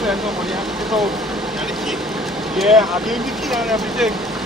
Send somebody out to get over. Got the key? Yeah, I gave him the key and everything.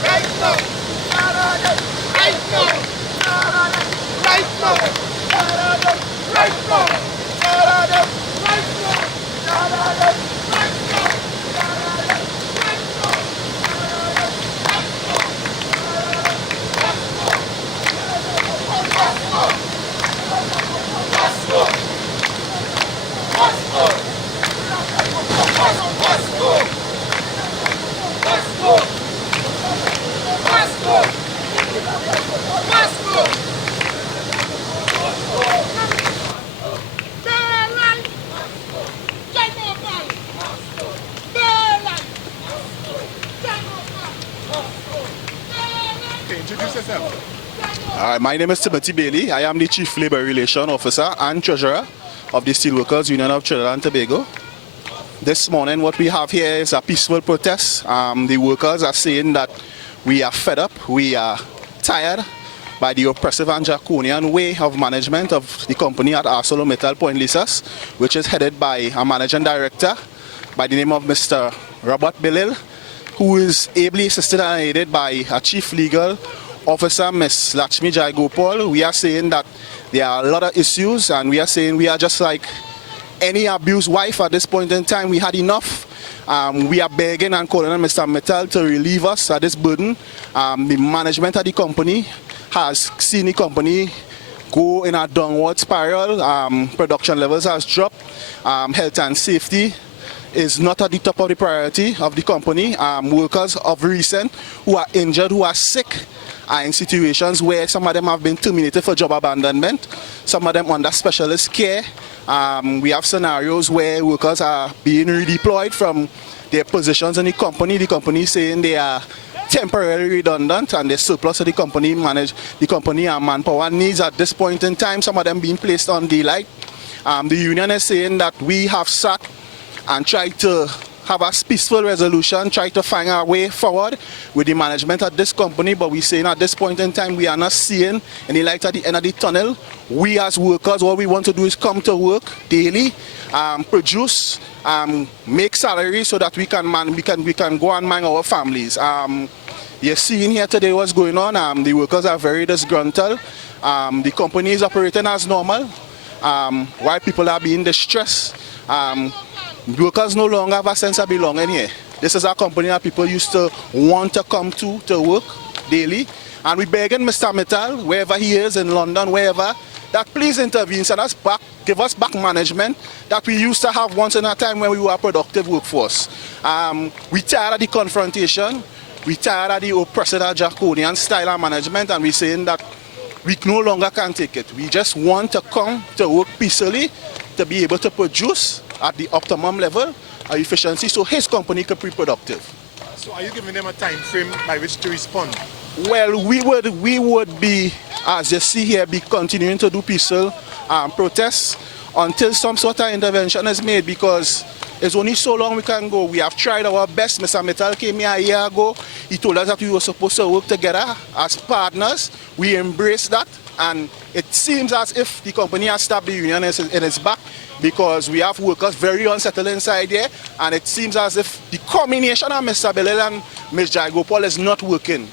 Right Okay, introduce yourself. My name is Timothy Bailey. I am the Chief Labour Relations Officer and Treasurer of the Steelworkers Union of Trinidad and Tobago. This morning what we have here is a peaceful protest. The workers are saying that we are fed up, we are tired by the oppressive and draconian way of management of the company at ArcelorMittal Point Lisas, which is headed by a managing director by the name of Mr. Robert Billil, who is ably assisted and aided by a chief legal officer, Ms. Lakshmi Jayagopal. We are saying that there are a lot of issues, and we are saying we are just like any abused wife at this point in time. We had enough. We are begging and calling on Mr. Mittal to relieve us of this burden. The management of the company has seen the company go in a downward spiral. Production levels has dropped. Health and safety is not at the top of the priority of the company. Workers of recent who are injured, who are sick, are in situations where some of them have been terminated for job abandonment, some of them under specialist care. We have scenarios where workers are being redeployed from their positions in the company saying they are temporarily redundant and the surplus of the company and manpower needs at this point in time, some of them being placed on daylight. The union is saying that we have sat and tried to have a peaceful resolution, try to find our way forward with the management at this company, but we're saying at this point in time we are not seeing any light at the end of the tunnel. We as workers, what we want to do is come to work daily, produce, make salary so that we can go and mind our families. You're seeing here today what's going on. The workers are very disgruntled. The company is operating as normal. While people are being distressed, workers no longer have a sense of belonging here. This is a company that people used to want to come to work daily. And we're begging Mr. Mittal, wherever he is, in London, wherever, that please intervene, send us back, give us back management that we used to have once in a time when we were a productive workforce. We're tired of the confrontation, we're tired of the oppressive draconian style of management, and we're saying that we no longer can take it. We just want to come to work peacefully, to be able to produce at the optimum level of efficiency so his company could be productive. So are you giving them a time frame by which to respond? Well, we would be, as you see here, be continuing to do peaceful protests until some sort of intervention is made, because it's only so long we can go. We have tried our best. Mr. Mittal came here a year ago. He told us that we were supposed to work together as partners. We embraced that, and it seems as if the company has stabbed the union in its back, because we have workers very unsettled inside there, and it seems as if the combination of Mr. Billil and Ms. Jayagopal is not working.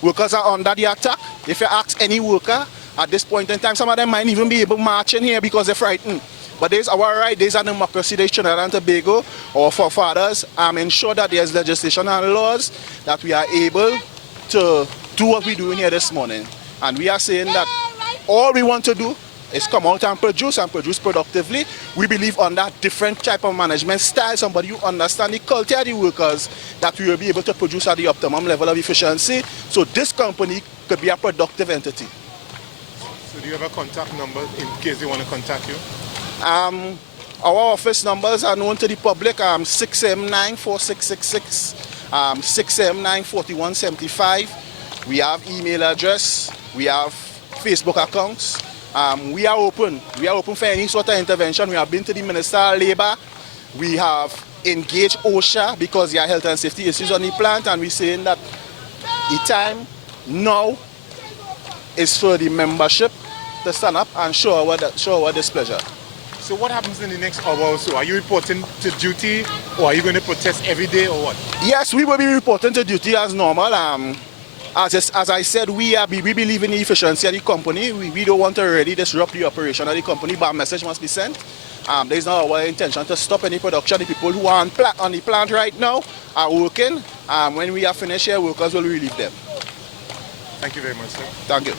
Workers are under the attack. If you ask any worker at this point in time, some of them might even be able to march in here because they're frightened. But there's our right, there's a democracy, there's Trinidad and Tobago, our forefathers, ensure that there's legislation and laws that we are able to do what we're doing here this morning. And we are saying that all we want to do is come out and produce productively. We believe on that different type of management style, somebody who understands the culture of the workers, that we will be able to produce at the optimum level of efficiency, so this company could be a productive entity. So do you have a contact number in case they want to contact you? Our office numbers are known to the public, 679-4666, 679-4175. We have email address, we have Facebook accounts. We are open for any sort of intervention. We have been to the Minister of Labour. We have engaged OSHA because there are health and safety issues on the plant, and we're saying that the time now is for the membership to stand up and show our displeasure. So what happens in the next hour or so? Are you reporting to duty, or are you going to protest every day, or what? Yes, we will be reporting to duty as normal. As I said, we believe in the efficiency of the company. We don't want to really disrupt the operation of the company, but a message must be sent. There's not our intention to stop any production. The people who are on the plant right now are working. When we are finished here, workers will relieve them. Thank you very much, sir. Thank you.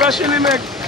Especially make.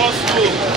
Gospel.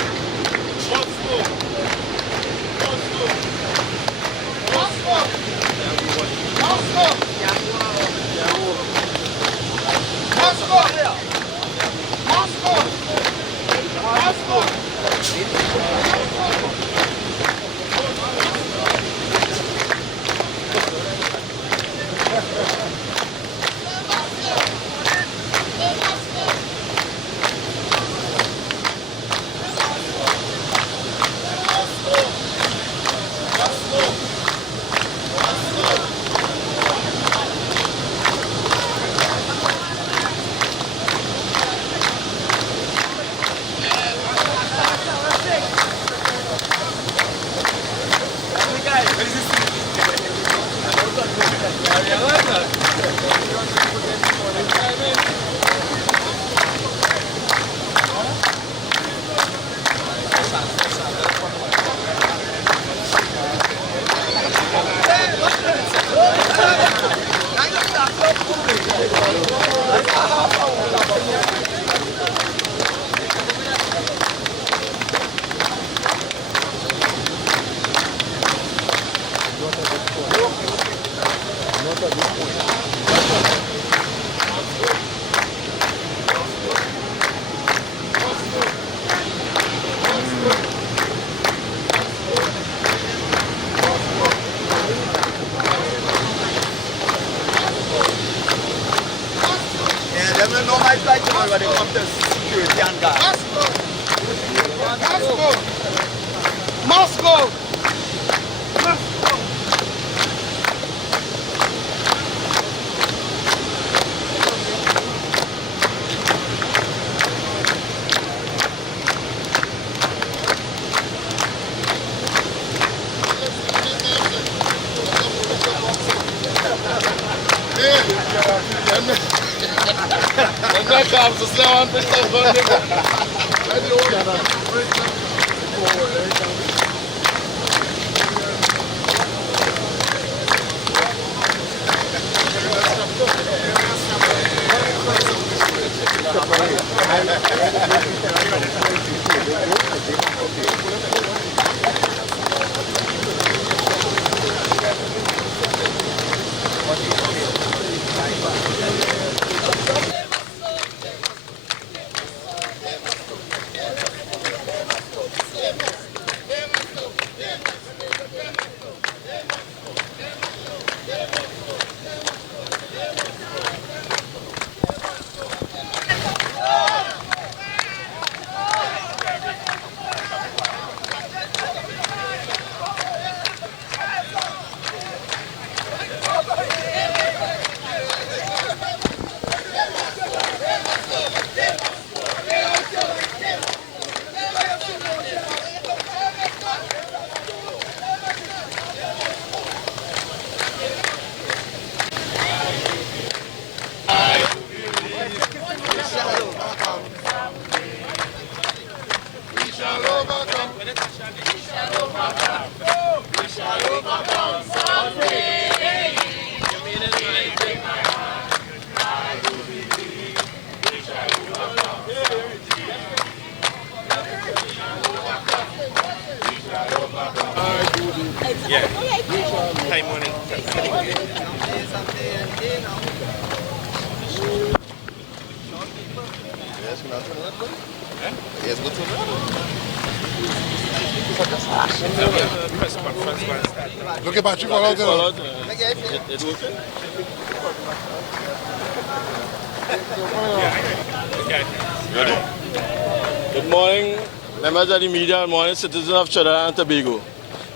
Look at Patrick all out there. Good morning, members of the media, and morning, citizens of Trinidad and Tobago.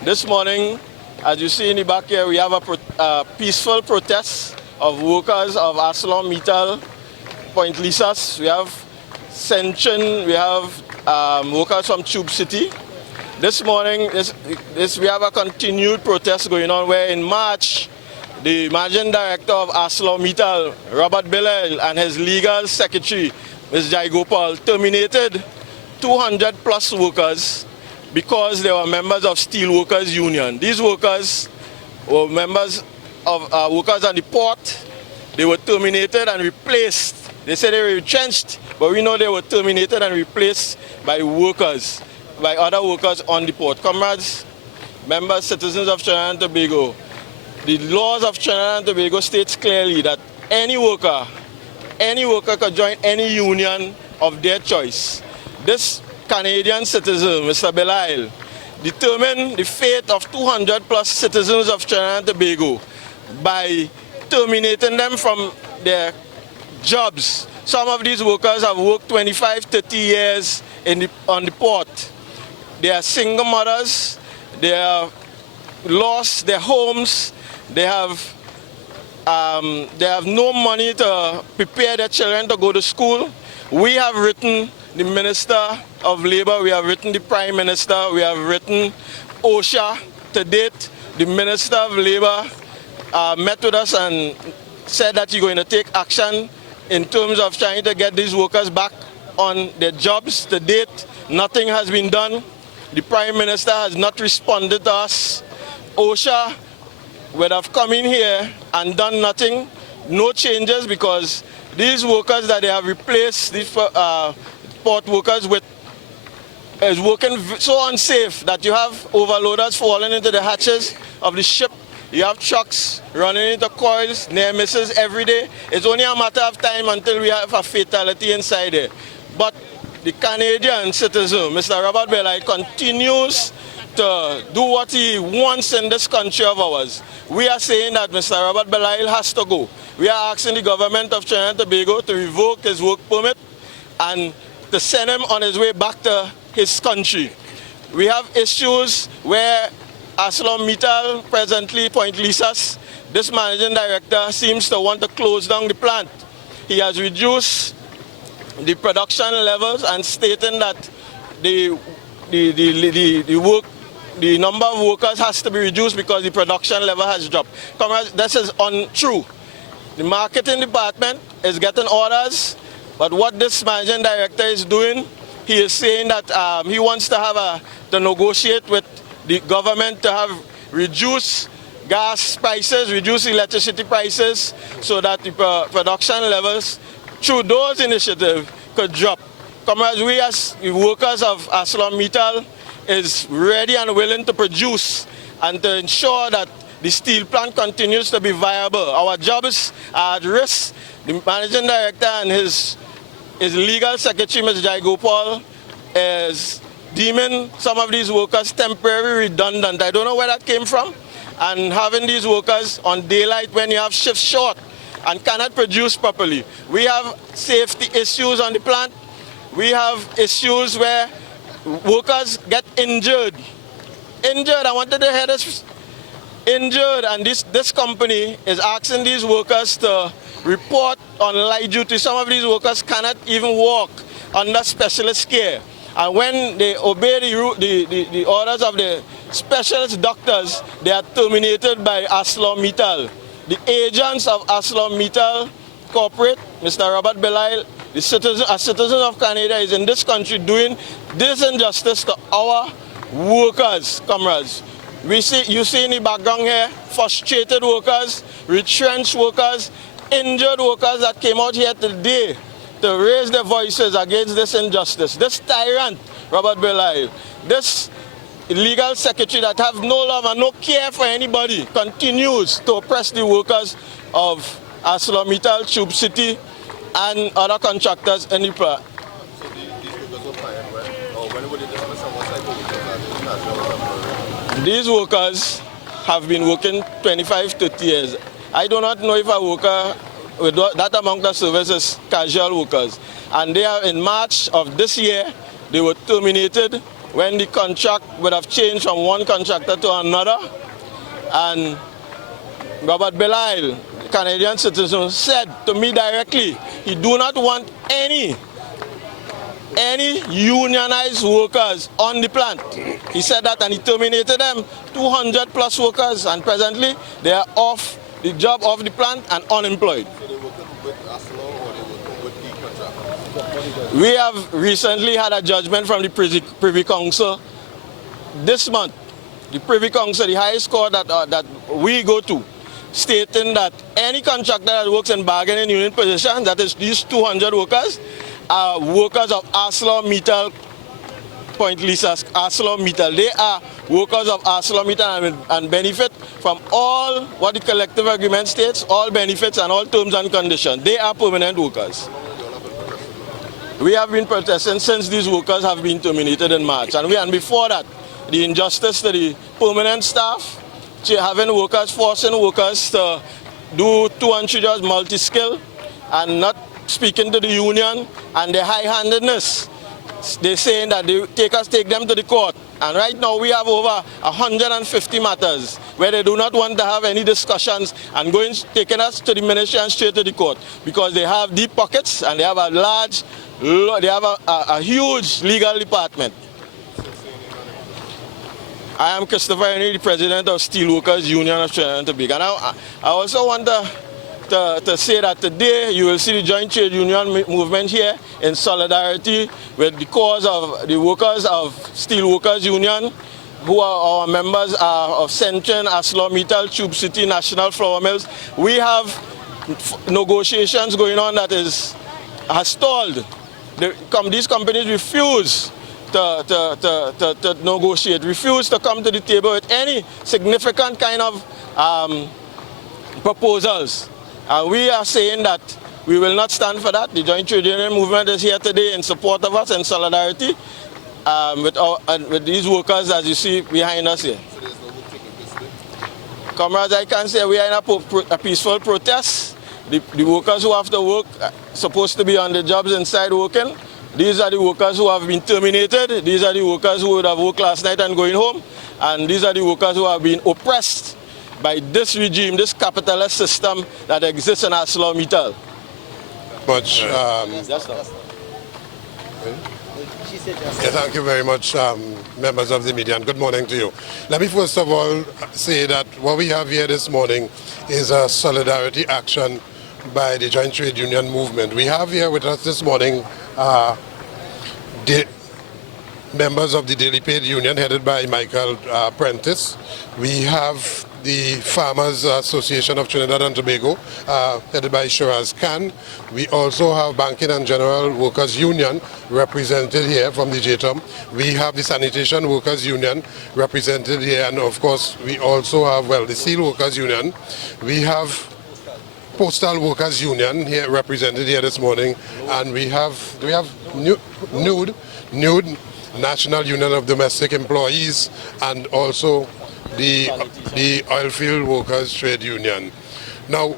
This morning, as you see in the back here, we have a peaceful protest of workers of ArcelorMittal, Point Lisas. We have Centurion, we have workers from Tube City. This morning, we have a continued protest going on where in March, the managing director of ArcelorMittal, Robert Billel, and his legal secretary, Ms. Jai Gopal, terminated 200 plus workers because they were members of Steelworkers Union. These workers were members of workers on the port. They were terminated and replaced. They said they were retrenched, but we know they were terminated and replaced by workers, by other workers on the port. Comrades, members, citizens of Trinidad and Tobago, the laws of Trinidad and Tobago states clearly that any worker could join any union of their choice. This Canadian citizen, Mr. Belial, determined the fate of 200 plus citizens of Trinidad and Tobago by terminating them from their jobs. Some of these workers have worked 25, 30 years on the port. They are single mothers, they have lost their homes, they have no money to prepare their children to go to school. We have written the Minister of Labour, we have written the Prime Minister, we have written OSHA. To date, the Minister of Labour met with us and said that he's going to take action in terms of trying to get these workers back on their jobs. To date, nothing has been done. The Prime Minister has not responded to us. OSHA would have come in here and done nothing, no changes because these workers that they have replaced, these port workers with, is working so unsafe that you have overloaders falling into the hatches of the ship. You have trucks running into coils, near misses every day. It's only a matter of time until we have a fatality inside there. But the Canadian citizen, Mr. Robert Belail, continues to do what he wants in this country of ours. We are saying that Mr. Robert Belail has to go. We are asking the government of Trinidad and Tobago to revoke his work permit and to send him on his way back to his country. We have issues where ArcelorMittal presently Point Lisas, this managing director seems to want to close down the plant. He has reduced the production levels and stating that the number of workers has to be reduced because the production level has dropped. Comrades, this is untrue. The marketing department is getting orders, but what this managing director is doing, he is saying that he wants to negotiate with the government to have reduced gas prices, reduce electricity prices, so that the production levels through those initiatives could drop. Comrades, we as workers of ArcelorMittal is ready and willing to produce and to ensure that the steel plant continues to be viable. Our job is at risk. The managing director and his legal secretary, Mr. Jai Gopal, is deeming some of these workers temporarily redundant. I don't know where that came from. And having these workers on daylight when you have shifts short and cannot produce properly. We have safety issues on the plant. We have issues where workers get injured. I wanted to hear this. Injured, and this company is asking these workers to report on light duty. Some of these workers cannot even walk under specialist care. And when they obey the orders of the specialist doctors, they are terminated by ArcelorMittal. The agents of ArcelorMittal corporate, Mr. Robert Belail, a citizen of Canada, is in this country doing this injustice to our workers, comrades. You see in the background here, frustrated workers, retrenched workers, injured workers that came out here today to raise their voices against this injustice. This tyrant, Robert Belail, this illegal secretary that have no love and no care for anybody, continues to oppress the workers of ArcelorMittal, Tube City, and other contractors in the plant. So these workers were fired when would they dismiss and what type of workers are they? These workers have been working 25, 30 years. I do not know if a worker with that amount of service is casual workers. And they are in March of this year, they were terminated when the contract would have changed from one contractor to another. And Robert Belail, the Canadian citizen, said to me directly, he do not want any unionized workers on the plant. He said that, and he terminated them, 200 plus workers, and presently they are off the job of the plant and unemployed. So they working with Arcelor or they working with the contractor? We have recently had a judgment from the Privy Council this month. The Privy Council, the highest court that we go to, stating that any contractor that works in bargaining unit position, that is these 200 workers, are workers of ArcelorMittal, Point Lisas, ArcelorMittal. They are workers of ArcelorMittal and benefit from all what the collective agreement states, all benefits and all terms and conditions. They are permanent workers. We have been protesting since these workers have been terminated in March. And before that, the injustice to the permanent staff, having workers, forcing workers to do 2 and 3 jobs multi-skill and not speaking to the union, and the high-handedness. They're saying that they take them to the court. And right now we have over 150 matters where they do not want to have any discussions and taking us to the ministry and straight to the court because they have deep pockets and they have a huge legal department. I am Christopher Henry, the president of Steelworkers Union of Trinidad and Tobago. And I also want to say that today you will see the joint trade union movement here in solidarity with the cause of the workers of Steelworkers Union, who are our members of Centron, ArcelorMittal, Tube City, National Flour Mills. We have negotiations going on that has stalled. These companies refuse to negotiate, refuse to come to the table with any significant kind of proposals. And we are saying that we will not stand for that. The Joint Trade Union movement is here today in support of us, in solidarity with these workers, as you see behind us here. So there's no work taking place today? Comrades, I can say we are in a peaceful protest. The workers who have to work supposed to be on the jobs inside working. These are the workers who have been terminated. These are the workers who would have worked last night and going home. And these are the workers who have been oppressed by this regime, this capitalist system that exists in ArcelorMittal. Much. Thank you very much, members of the media, and good morning to you. Let me first of all say that what we have here this morning is a solidarity action by the Joint Trade Union movement. We have here with us this morning the members of the Daily Paid Union headed by Michael Prentice. We have the Farmers Association of Trinidad and Tobago headed by Shiraz Khan. We also have Banking and General Workers Union represented here from the JTUM. We have the Sanitation Workers Union represented here, and of course we also have, well, the Steel Workers Union. We have Postal Workers Union here represented here this morning, and we have Nude, National Union of Domestic Employees, and also the Oilfield Workers Trade Union. Now,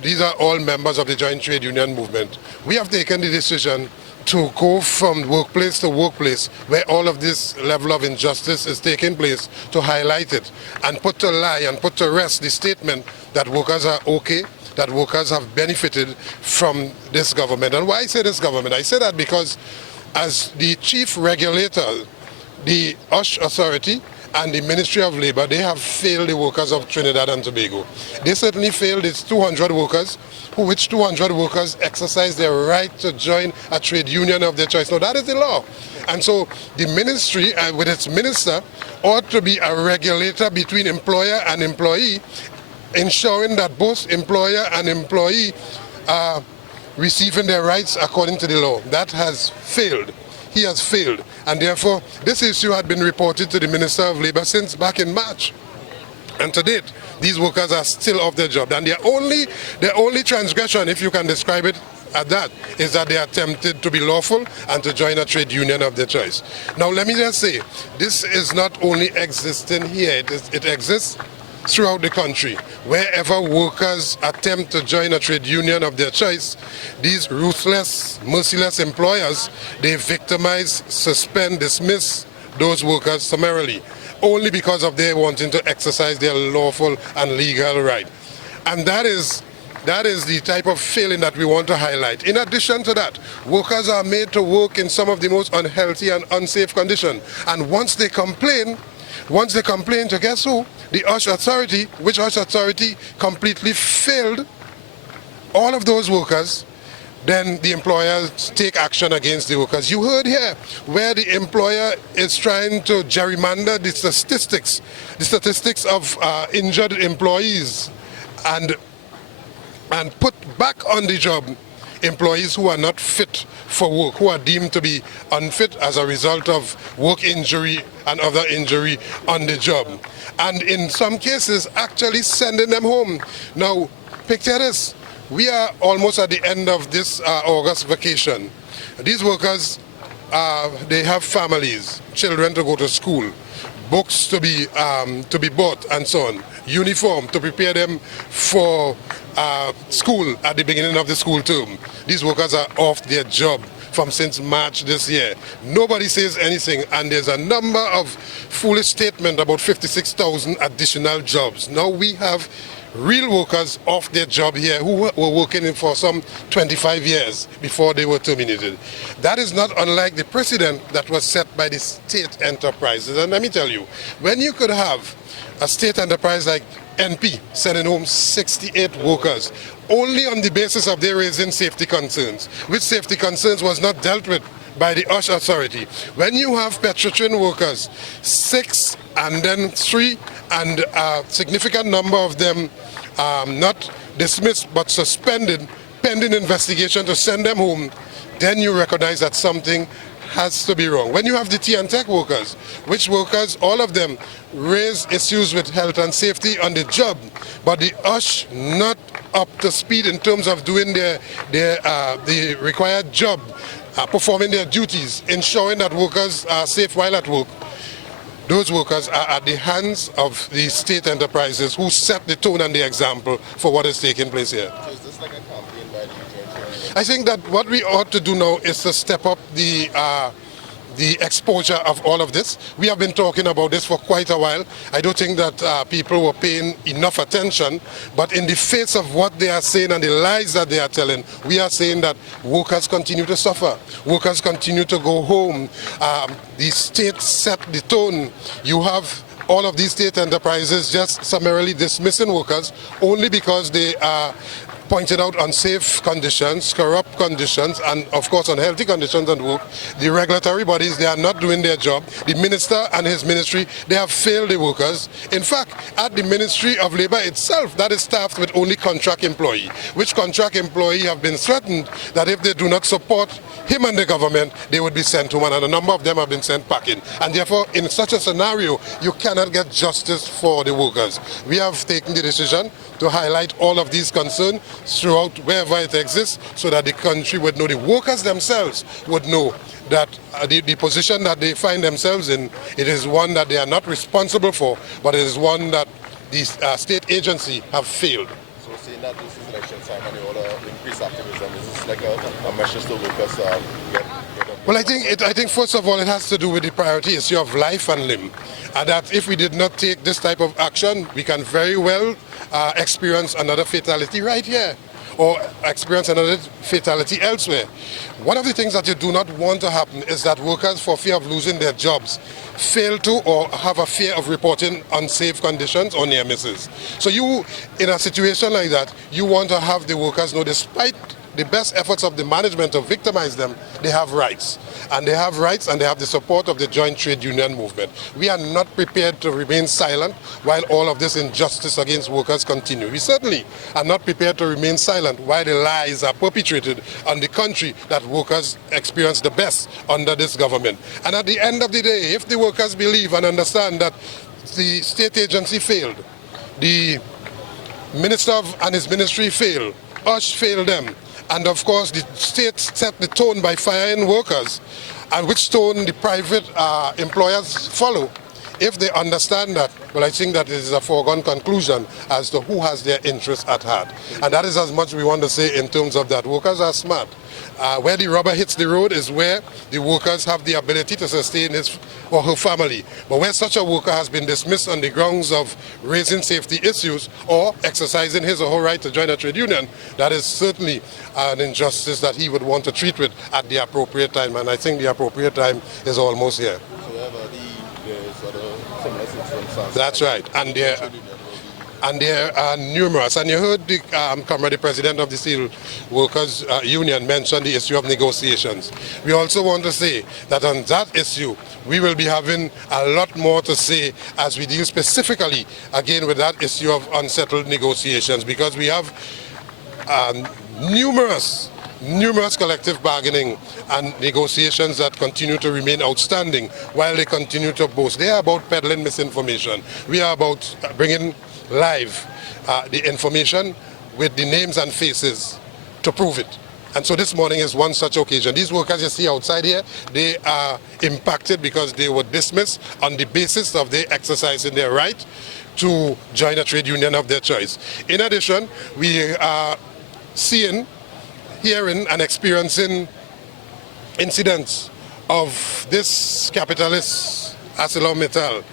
these are all members of the Joint Trade Union movement. We have taken the decision to go from workplace to workplace where all of this level of injustice is taking place, to highlight it and put to lie and put to rest the statement that workers are okay, that workers have benefited from this government. And why I say this government? I say that because as the chief regulator, the USH authority and the Ministry of Labour, they have failed the workers of Trinidad and Tobago. They certainly failed its 200 workers, which 200 workers exercise their right to join a trade union of their choice. Now that is the law. And so the ministry with its minister ought to be a regulator between employer and employee, ensuring that both employer and employee are receiving their rights according to the law. That has failed. He has failed, and therefore this issue had been reported to the Minister of Labour since back in March. And to date, these workers are still off their job, and their only transgression, if you can describe it at that, is that they are tempted to be lawful and to join a trade union of their choice. Now let me just say, this is not only existing here, it exists throughout the country. Wherever workers attempt to join a trade union of their choice, these ruthless, merciless employers, they victimize, suspend, dismiss those workers summarily, only because of their wanting to exercise their lawful and legal right. And that is the type of failing that we want to highlight. In addition to that, workers are made to work in some of the most unhealthy and unsafe conditions. And once they complain to guess who? The USH authority, which USH authority completely failed all of those workers, then the employers take action against the workers. You heard here where the employer is trying to gerrymander the statistics of injured employees and put back on the job employees who are not fit for work, who are deemed to be unfit as a result of work injury and other injury on the job. And in some cases, actually sending them home. Now, picture this. We are almost at the end of this August vacation. These workers, they have families, children to go to school, books to be bought and so on, uniform to prepare them for school at the beginning of the school term. These workers are off their job from since March this year. Nobody says anything, and there's a number of foolish statements about 56,000 additional jobs. Now we have real workers off their job here who were working for some 25 years before they were terminated. That is not unlike the precedent that was set by the state enterprises. And let me tell you, when you could have a state enterprise like NP sending home 68 workers only on the basis of their raising safety concerns, which safety concerns was not dealt with by the USH authority. When you have Petrotrin workers, 6 and then 3, and a significant number of them not dismissed but suspended pending investigation to send them home, then you recognize that something has to be wrong. When you have the tea and tech workers, which workers, all of them raise issues with health and safety on the job, but the USH not up to speed in terms of doing the required job, performing their duties, ensuring that workers are safe while at work. Those workers are at the hands of the state enterprises who set the tone and the example for what is taking place here. So is this like a campaign by the JTUM? I think that what we ought to do now is to step up the exposure of all of this. We have been talking about this for quite a while. I don't think that people were paying enough attention, but in the face of what they are saying and the lies that they are telling, we are saying that workers continue to suffer. Workers continue to go home. The state set the tone. You have all of these state enterprises just summarily dismissing workers only because they are pointed out unsafe conditions, corrupt conditions, and of course unhealthy conditions at work. The regulatory bodies, they are not doing their job. The minister and his ministry, they have failed the workers. In fact, at the Ministry of Labour itself, that is staffed with only contract employee, which contract employee have been threatened that if they do not support him and the government, they would be sent home, and a number of them have been sent packing. And therefore, in such a scenario, you cannot get justice for the workers. We have taken the decision to highlight all of these concerns throughout wherever it exists, so that the country would know, the workers themselves would know that the position that they find themselves in, it is one that they are not responsible for, but it is one that the state agency have failed. So saying that this is election time and you want to increase activism, is this like a message to workers get Well, I think first of all it has to do with the priority issue of life and limb, and that if we did not take this type of action, we can very well experience another fatality right here, or experience another fatality elsewhere. One of the things that you do not want to happen is that workers, for fear of losing their jobs, fail to or have a fear of reporting unsafe conditions or near misses. So you, in a situation like that, you want to have the workers know, despite the best efforts of the management to victimize them, they have rights. And they have rights and they have the support of the joint trade union movement. We are not prepared to remain silent while all of this injustice against workers continue. We certainly are not prepared to remain silent while the lies are perpetrated on the country that workers experience the best under this government. And at the end of the day, if the workers believe and understand that the state agency failed, the minister and his ministry failed, USH failed them, and of course the state set the tone by firing workers, and which tone the private employers follow. If they understand that, well, I think that it is a foregone conclusion as to who has their interests at heart. And that is as much we want to say in terms of that. Workers are smart. Where the rubber hits the road is where the workers have the ability to sustain his or her family. But where such a worker has been dismissed on the grounds of raising safety issues or exercising his or her right to join a trade union, that is certainly an injustice that he would want to treat with at the appropriate time. And I think the appropriate time is almost here. So there's other similar circumstances. That's right. And there are numerous. And you heard the Comrade, the President of the Steel Workers Union, mention the issue of negotiations. We also want to say that on that issue, we will be having a lot more to say as we deal specifically, again, with that issue of unsettled negotiations, because we have numerous collective bargaining and negotiations that continue to remain outstanding while they continue to boast. They are about peddling misinformation. We are about bringing live the information with the names and faces to prove it. And so this morning is one such occasion. These workers you see outside here, they are impacted because they were dismissed on the basis of their exercising their right to join a trade union of their choice. In addition, we are seeing, hearing and experiencing incidents of this capitalist ArcelorMittal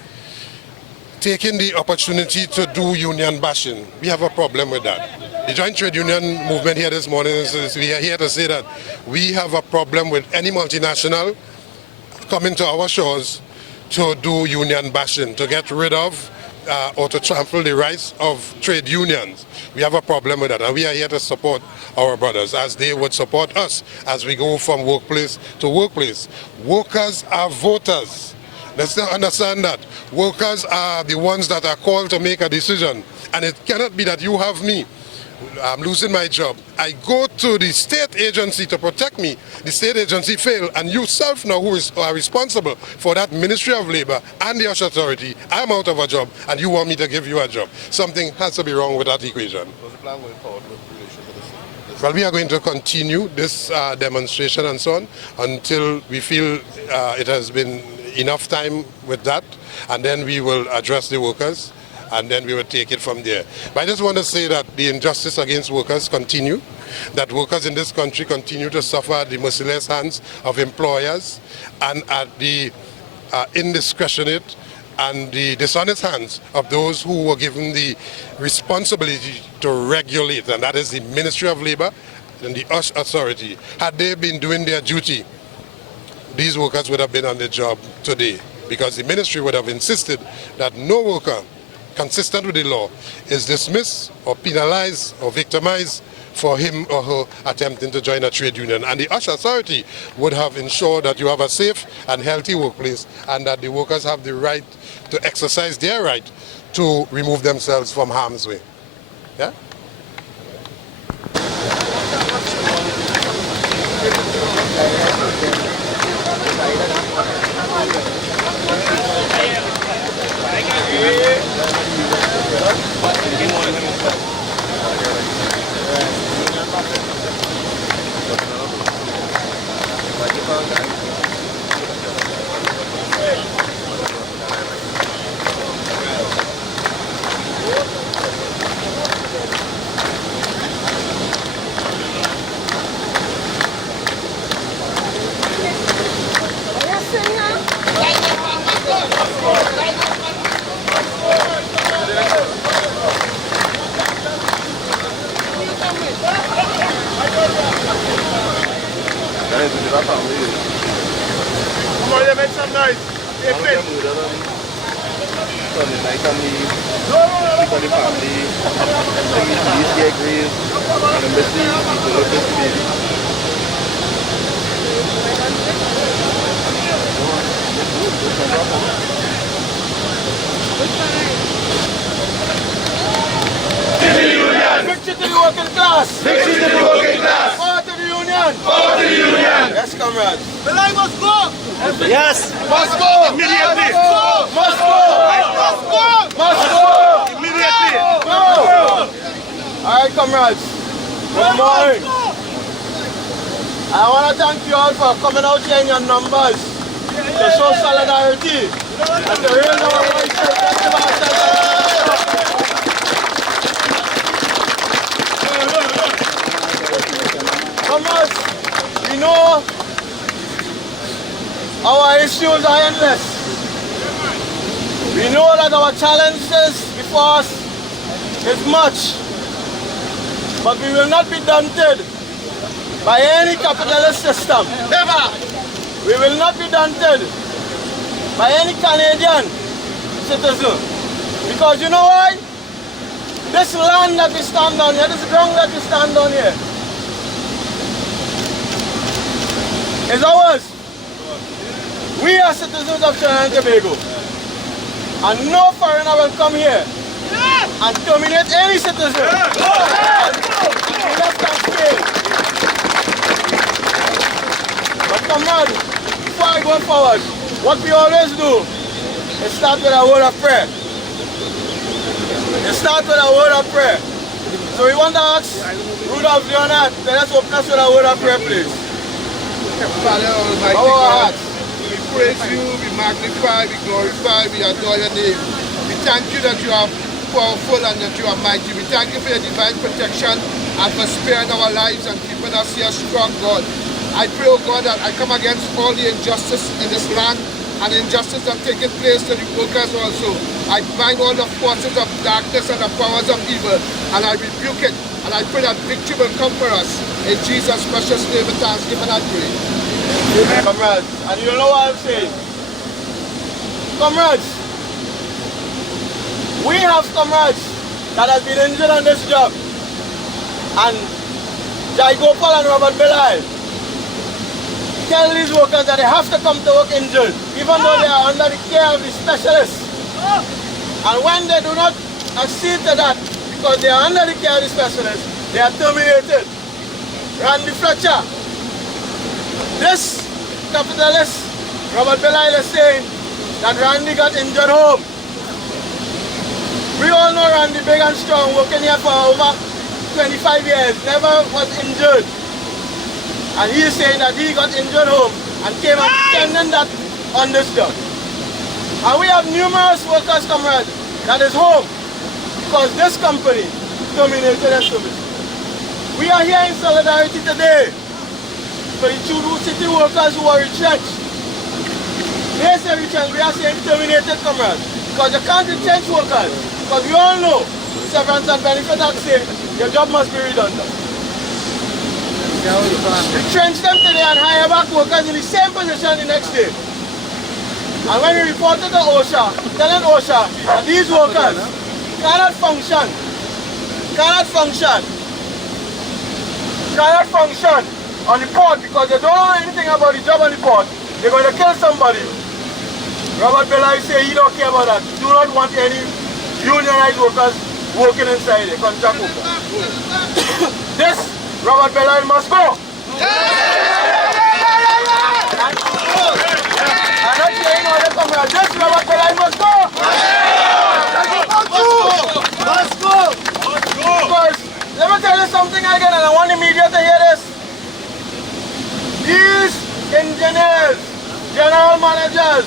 taking the opportunity to do union bashing. We have a problem with that. The joint trade union movement here this morning we are here to say that we have a problem with any multinational coming to our shores to do union bashing, to get rid of or to trample the rights of trade unions. We have a problem with that, and we are here to support our brothers as they would support us as we go from workplace to workplace. Workers are voters. Let's understand that. Workers are the ones that are called to make a decision, and it cannot be that you have me I'm losing my job. I go to the state agency to protect me. The state agency failed, and you self now who are responsible for that Ministry of Labor and the Hush Authority, I'm out of a job, and you want me to give you a job. Something has to be wrong with that equation. What's the plan going forward with relation to this? Well, we are going to continue this demonstration and so on until we feel it has been enough time with that, and then we will address the workers, and then we will take it from there. But I just want to say that the injustice against workers continue, that workers in this country continue to suffer at the merciless hands of employers and at the indiscretionate and the dishonest hands of those who were given the responsibility to regulate, and that is the Ministry of Labor and the Hush Authority. Had they been doing their duty, these workers would have been on the job today, because the ministry would have insisted that no worker consistent with the law is dismissed or penalized or victimized for him or her attempting to join a trade union. And the Hush Authority would have ensured that you have a safe and healthy workplace, and that the workers have the right to exercise their right to remove themselves from harm's way. Yeah? Victory to the working class! Victory to the working class! Power to the union! Power to the union! Yes, comrades. The line must go! Yes! Must go! Immediately! Must go! Must go! Must go! Immediately! Go! Alright, comrades. Good morning. I want to thank you all for coming out here in your numbers to show solidarity and to raise our voices. Comrades, we know our issues are endless. We know that our challenges before us is much, but we will not be daunted by any capitalist system. Never! We will not be daunted by any Canadian citizen. Because you know why? This land that we stand on here, this ground that we stand on here, is ours. We are citizens of Trinidad and Tobago. And no foreigner will come here and terminate any citizen. Let them fail. But comrade, before I go forward, what we always do is start with a word of prayer. So we want to ask Rudolph Leonard, let us open us with a word of prayer, please. Father Almighty God, we praise you, we magnify, we glorify, we adore your name. We thank you that you are powerful and that you are mighty. We thank you for your divine protection and for sparing our lives and keeping us here strong, God. I pray, oh God, that I come against all the injustice in this land and injustice that taking place to the workers also. I bind all the forces of darkness and the powers of evil, and I rebuke it, and I pray that victory will come for us. In Jesus' precious name and thanksgiving I pray. Amen. Comrades, and you know what I'm saying? Comrades, we have comrades that have been injured on this job, and Jai Gopal and Robert Belay tell these workers that they have to come to work injured, even though they are under the care of the specialists. And when they do not accede to that, the because they are under the care of the specialist, they are terminated. Randy Fletcher. This capitalist, Robert Belial, is saying that Randy got injured home. We all know Randy big and strong, working here for over 25 years, never was injured. And he is saying that he got injured home and came and pretending that on this job. And we have numerous workers, comrades, that is home because this company terminated their service. We are here in solidarity today for the two city workers who are retrenched. They say retrenched, we are saying terminated, comrades, because you can't retrench workers, because we all know severance and benefit act say your job must be redundant. Retrench them today and hire back workers in the same position the next day. And when we reported to OSHA, telling OSHA that these workers cannot function on the port because they don't know anything about the job on the port, they're going to kill somebody. Robert Belial say he don't care about that. He do not want any unionized workers working inside the contract worker. This Robert Belial must go. I'm not saying all the comrades. This Robert Belial must go. Must go. Because let me tell you something again, and I want the media to hear this. These engineers, general managers,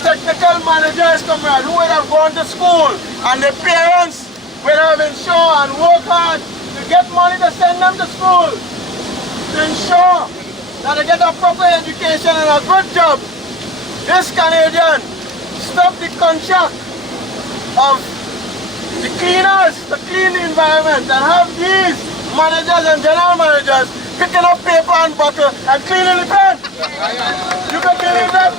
technical managers, comrades, who would have gone to school, and their parents would have ensured and worked hard to get money to send them to school, to ensure that they get a proper education and a good job. This Canadian stopped the contract of the cleaners to clean the environment and have these managers and general managers picking up paper and bottle and cleaning the pen. You can believe that?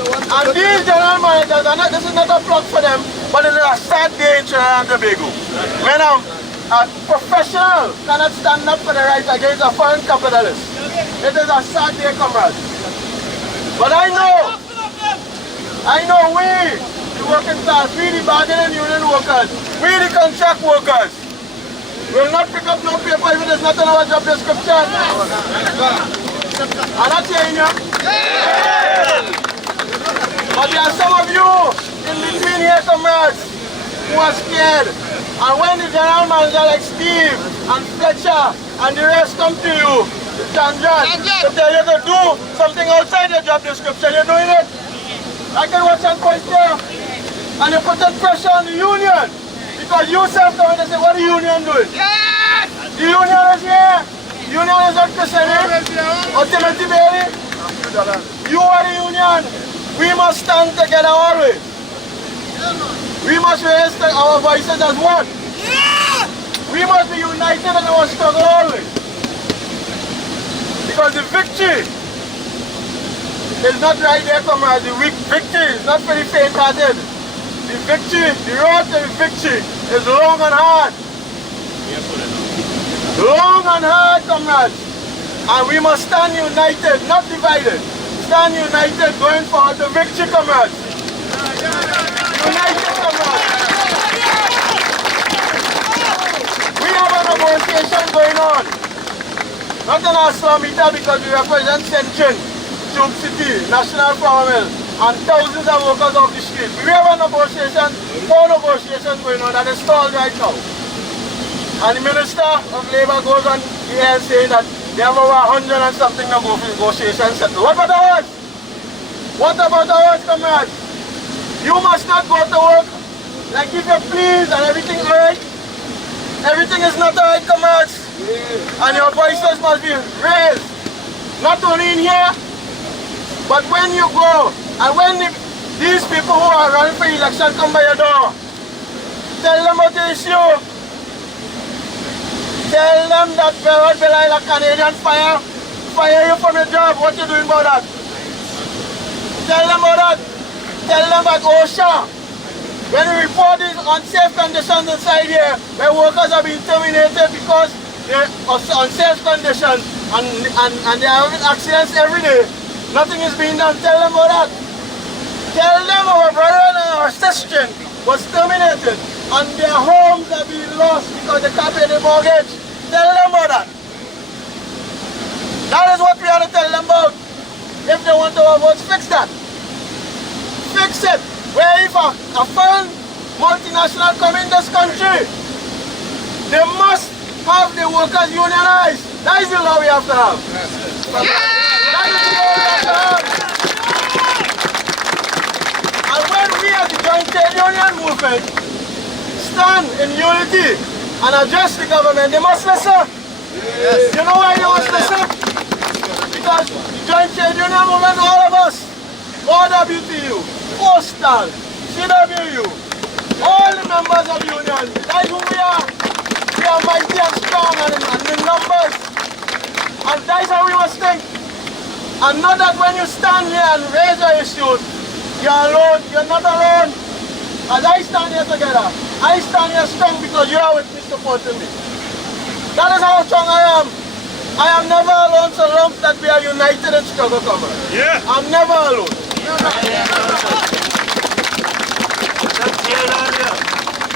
And these general managers, this is not a plug for them, but it is a sad day in Trinidad and Tobago. When a professional cannot stand up for the right against a foreign capitalist. It is a sad day, comrades. But I know we, the working class, we the bargaining union workers, we the contract workers, will not pick up no paper if it is not in our job description. I'm not saying you. But there are some of you in between here, comrades, who are scared. And when the general manager like Steve and Fletcher and the rest come to you, Chandran, to tell you to do something outside your job description, you're doing it. I can watch and point there. And you put that pressure on the union. Because you self come and say, what the union doing? Yes! The union is here. The union is not Christian or Timothy Bailey. You are the union. We must stand together always. We must raise our voices as one. We must be united in our struggle always. Because the victory is not right there, comrades. The victory is not for the faint-hearted. The victory, the road to the victory is long and hard. Long and hard, comrades. And we must stand united, not divided. Stand united going forward to victory, comrades. United, comrades. We have an negotiation going on. Not in ArcelorMittal because we represent Centrin, Tube City, National Flour Mill, and thousands of workers off the street. We have a negotiation, 4 negotiations going on that is stalled right now. And the Minister of Labour goes on the air saying that they have over 100 and something negotiations settled. What about ours? What about ours, comrades? You must not go to work like if you please and everything alright. Everything is not alright, comrades. And your voices must be raised. Not only in here, but when you go and when these people who are running for election come by your door, tell them what the issue. Tell them that Robert Belial, a Canadian, fire you from your job. What you doing about that? Tell them about that. Tell them that OSHA, when we report these unsafe conditions inside here, where workers are being terminated because they're unsafe conditions and they're having accidents every day, nothing is being done. Tell them about that. Tell them our brother and our sister was terminated and their homes are being lost because they can't pay their mortgage. Tell them about that. That is what we have to tell them about. If they want our votes, fix that. Fix it. Where if a foreign multinational come in this country, they must have the workers unionized. That is the law we have to have. That is the law we have to have. And when we as the joint trade union movement stand in unity and address the government, they must listen. Yes. You know why they must listen? Because the joint trade union movement, all of us, OWTU, Postal, CWU, all the members of the union, that is who we are. We are mighty and strong and in numbers. And that is how we must think. And not that when you stand here and raise your issues, you're alone, you're not alone. As I stand here together, I stand here strong because you are with me supporting me. That is how strong I am. I am never alone so long that we are united in struggle common. Yeah. I'm never alone.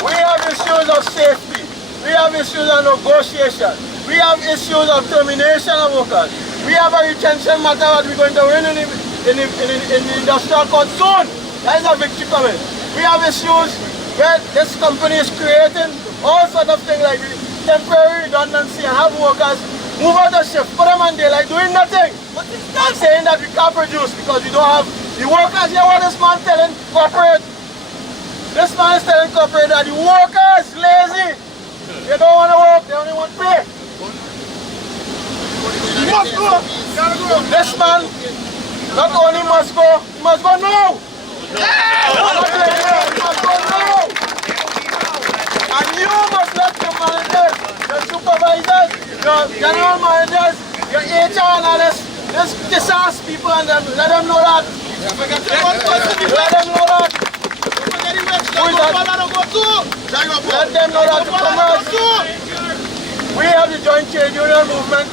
We have issues of safety. We have issues of negotiation. We have issues of termination of workers. We have a retention matter that we're going to win in the industrial court soon. That is a victory coming. We have issues where this company is creating all sorts of things like temporary redundancy and have workers move out of shift, put them on daylight doing nothing. But it's not saying that we can't produce because we don't have the workers. Here what this man telling corporate. This man is telling corporate that the workers lazy. They don't want to work, they only want pay. He must go. This man not only must go, he must go now. He must go now. And you must let your managers, your supervisors, your general managers, your HR analysts, just ask people and then let them know that. Let them know that. Let them know that to come out. We have the joint trade union movement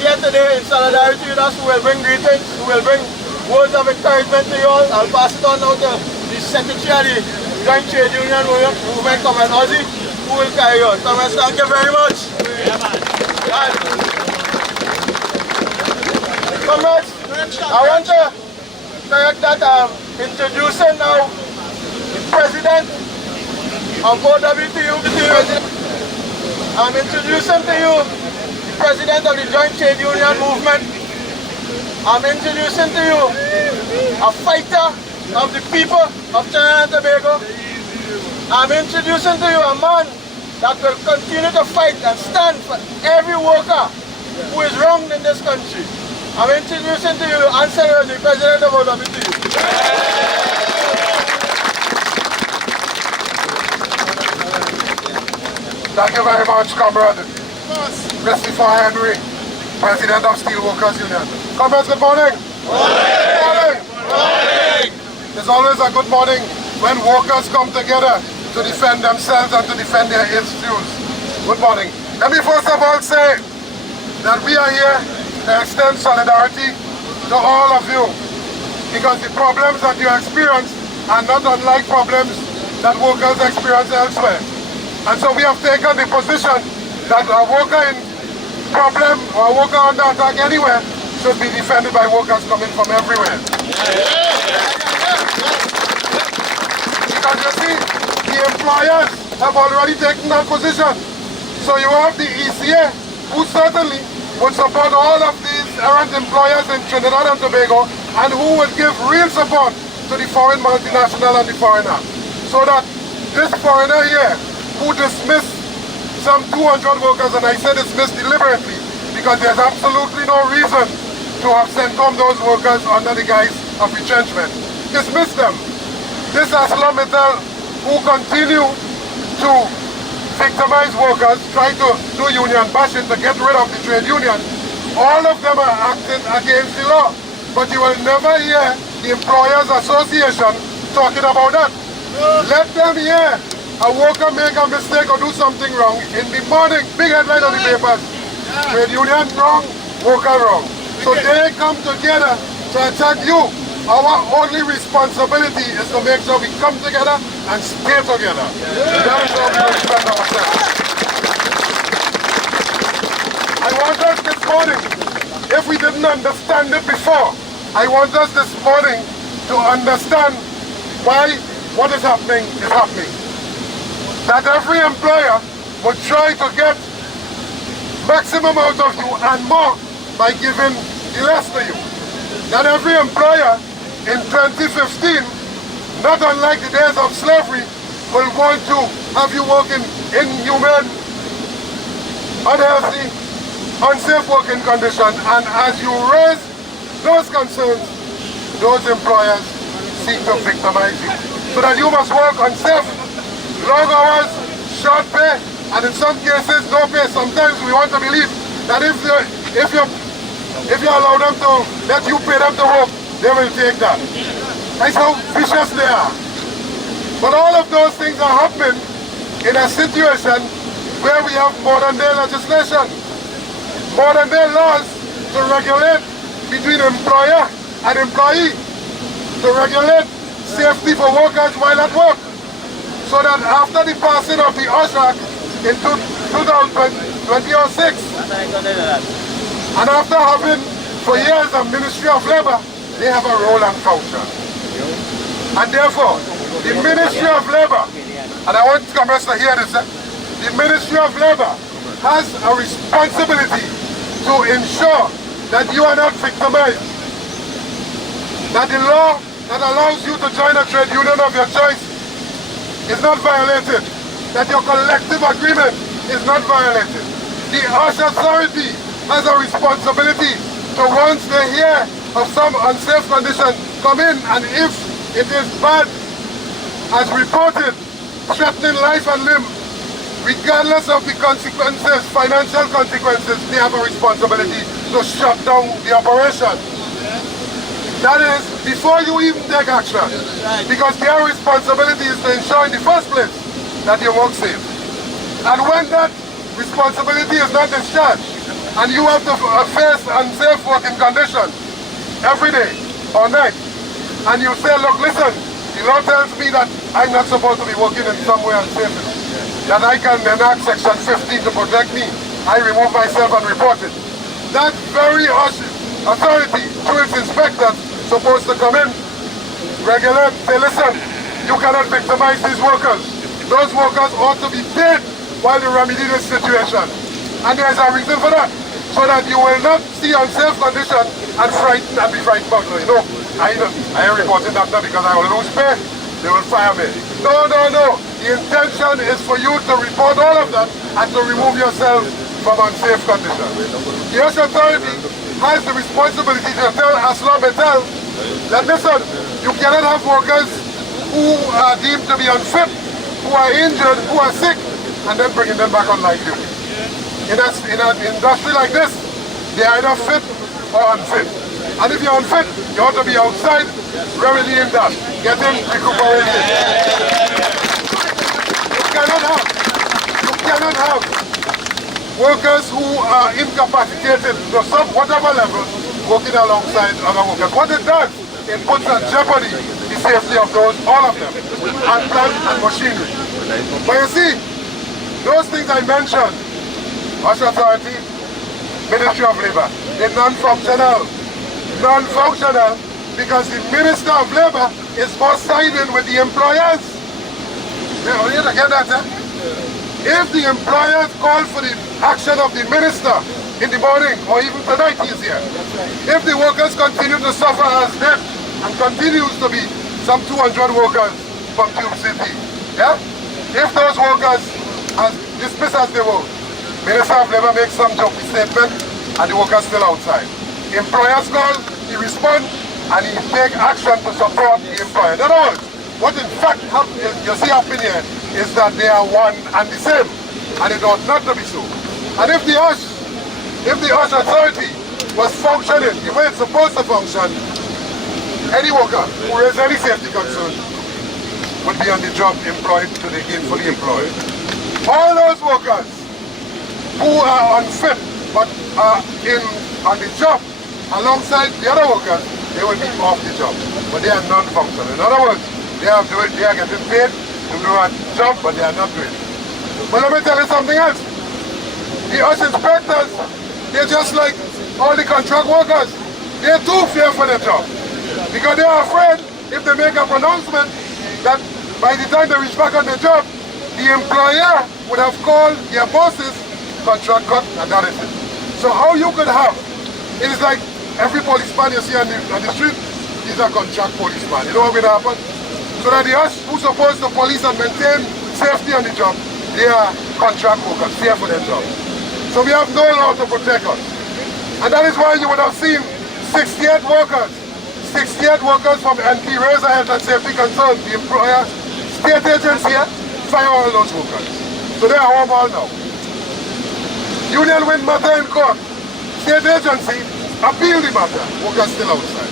here today in solidarity with us, who will bring greetings, who will bring words of encouragement to you all. I'll pass it on now to the secretary of the joint trade union movement, Comrade Ozzy, who will carry on. Comrade, thank you very much. Comrades, I want to correct that I'm introducing now the president of OWTU. I'm introducing to you the president of the Joint Trade Union Movement. I'm introducing to you a fighter of the people of Trinidad and Tobago. I'm introducing to you a man that will continue to fight and stand for every worker who is wronged in this country. I'm introducing to you Arcelor, the president of OWTU. Thank you very much, comrade. Christopher Henry, president of Steelworkers Union. Comrades, good morning. Good morning. It's always a good morning when workers come together to defend themselves and to defend their institutes. Good morning. Let me first of all say that we are here to extend solidarity to all of you, because the problems that you experience are not unlike problems that workers experience elsewhere. And so we have taken the position that a worker in problem or a worker under attack anywhere should be defended by workers coming from everywhere. Because you see, the employers have already taken that position. So you have the ECA, who certainly would support all of these errant employers in Trinidad and Tobago, and who would give real support to the foreign multinational and the foreigner. So that this foreigner here, who dismissed some 200 workers, and I say dismissed deliberately because there's absolutely no reason to have sent home those workers under the guise of retrenchment. Dismiss them. This ArcelorMittal, who continue to victimize workers, try to do union bashing to get rid of the trade union, all of them are acting against the law. But you will never hear the Employers Association talking about that. Let them hear a worker make a mistake or do something wrong. In the morning, big headline on the papers, trade union wrong, worker wrong. So they come together to attack you. Our only responsibility is to make sure we come together and stay together. That is how we respect ourselves. I want us this morning, if we didn't understand it before, I want us this morning to understand why what is happening is happening. That every employer would try to get maximum out of you and more by giving the less to you. That every employer in 2015, not unlike the days of slavery, will want to have you working in inhumane, unhealthy, unsafe working conditions. And as you raise those concerns, those employers seek to victimize you. So that you must work unsafe, long hours, short pay, and in some cases no pay. Sometimes we want to believe that if you allow them to let you pay them to work, they will take that. That's how vicious they are. But all of those things are happening in a situation where we have modern day legislation, modern day laws to regulate between employer and employee, to regulate safety for workers while at work. So that after the passing of the OSH Act in 2006, and after having for years a Ministry of Labor, they have a role and function. And therefore, the Ministry of Labor, and I want Congress to hear this, the Ministry of Labor has a responsibility to ensure that you are not victimized, that the law that allows you to join a trade union of your choice is not violated, that your collective agreement is not violated. The OSH Authority has a responsibility to, once they hear of some unsafe condition, come in, and if it is bad, as reported, threatening life and limb, regardless of the consequences, financial consequences, they have a responsibility to shut down the operation. That is, before you even take action, because their responsibility is to ensure in the first place that you work safe. And when that responsibility is not discharged, and you have to face unsafe working conditions every day or night, and you say, look, listen, the law tells me that I'm not supposed to be working in somewhere unsafe, that I can enact Section 15 to protect me, I remove myself and report it. That very authority, through its inspectors, supposed to come in, regulate, say, listen, you cannot victimize these workers. Those workers ought to be paid while you remedy this situation. And there's a reason for that, so that you will not see unsafe conditions and be frightened about it. No, I am reporting that now because I will lose pay. They will fire me. No, no, no. The intention is for you to report all of that and to remove yourself from unsafe conditions. The OSH Authority has the responsibility to tell ArcelorMittal that, listen, you cannot have workers who are deemed to be unfit, who are injured, who are sick, and then bringing them back on light duty. In an industry like this, they are either fit or unfit. And if you're unfit, you ought to be outside remedying that, getting recuperated. You cannot have workers who are incapacitated to some whatever level working alongside other workers. What it does, it puts at jeopardy the safety of those, all of them, and plant and machinery. But you see, those things I mentioned, OSH Authority, Ministry of Labor, they're non-functional. Non-functional because the Minister of Labor is more siding with the employers. You get that, eh? If the employers call for the action of the minister in the morning or even tonight he's here, if the workers continue to suffer as death and continues to be some 200 workers from Tube City, yeah? If those workers are dismissed as they were, Minister of Labor makes some jokey statement and the workers still outside. Employers call, he responds, and he take action to support the employer. In other words, what in fact you see happening here is that they are one and the same, and it ought not to be so. And if the OSH Authority was functioning the way it's supposed to function, any worker who has any safety concern would be on the job employed to the gainfully employed. All those workers who are unfit but are on the job alongside the other workers, they will be off the job, but they are non-functional. In other words, they are getting paid to do a job, but they are not doing it. But let me tell you something else. The us inspectors, they're just like all the contract workers. They're too fear for their job. Because they are afraid if they make a pronouncement that by the time they reach back on the job, the employer would have called their bosses, contract cut, and that is it. So how you could have, it is like every policeman you see on the street is a contract policeman. You know what will happen? So that the us who's supposed to police and maintain safety on the job, they are contract workers, fear for their job. So we have no law to protect us. And that is why you would have seen 68 workers from NP raise a health and safety concern. The employer, state agency, fire all those workers. So they are home all now. Union win matter in court. State agency appeal the matter. Workers still outside.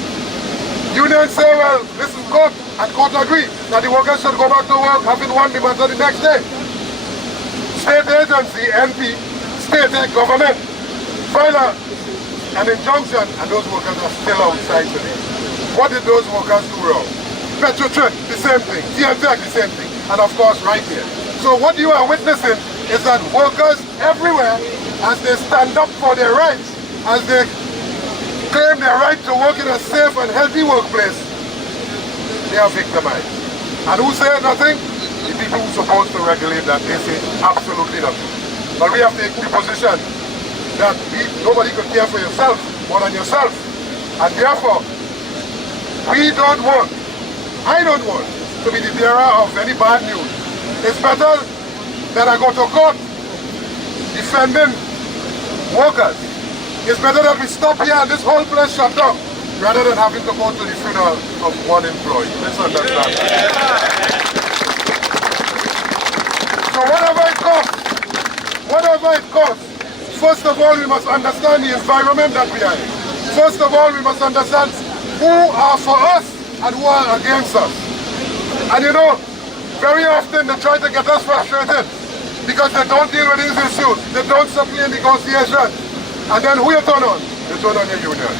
Union say, well, listen, court, and court agree that the workers should go back to work having won the matter the next day. State agency, NP, state government, file an injunction, and those workers are still outside today. What did those workers do wrong? Petrotrin, the same thing. TNTech, the same thing. And of course, right here. So what you are witnessing is that workers everywhere, as they stand up for their rights, as they claim their right to work in a safe and healthy workplace, they are victimized. And who say nothing? The people who are supposed to regulate that, they say absolutely nothing. But we have taken the position that nobody could care for yourself more than yourself. And therefore, we don't want, I don't want to be the bearer of any bad news. It's better that I go to court defending workers. It's better that we stop here and this whole place shut down rather than having to go to the funeral of one employee. Let's understand. So whatever it costs, first of all we must understand the environment that we are in. First of all we must understand who are for us and who are against us. And you know, very often they try to get us frustrated because they don't deal with these issues. They don't supply negotiation. And then who you turn on? You turn on your union.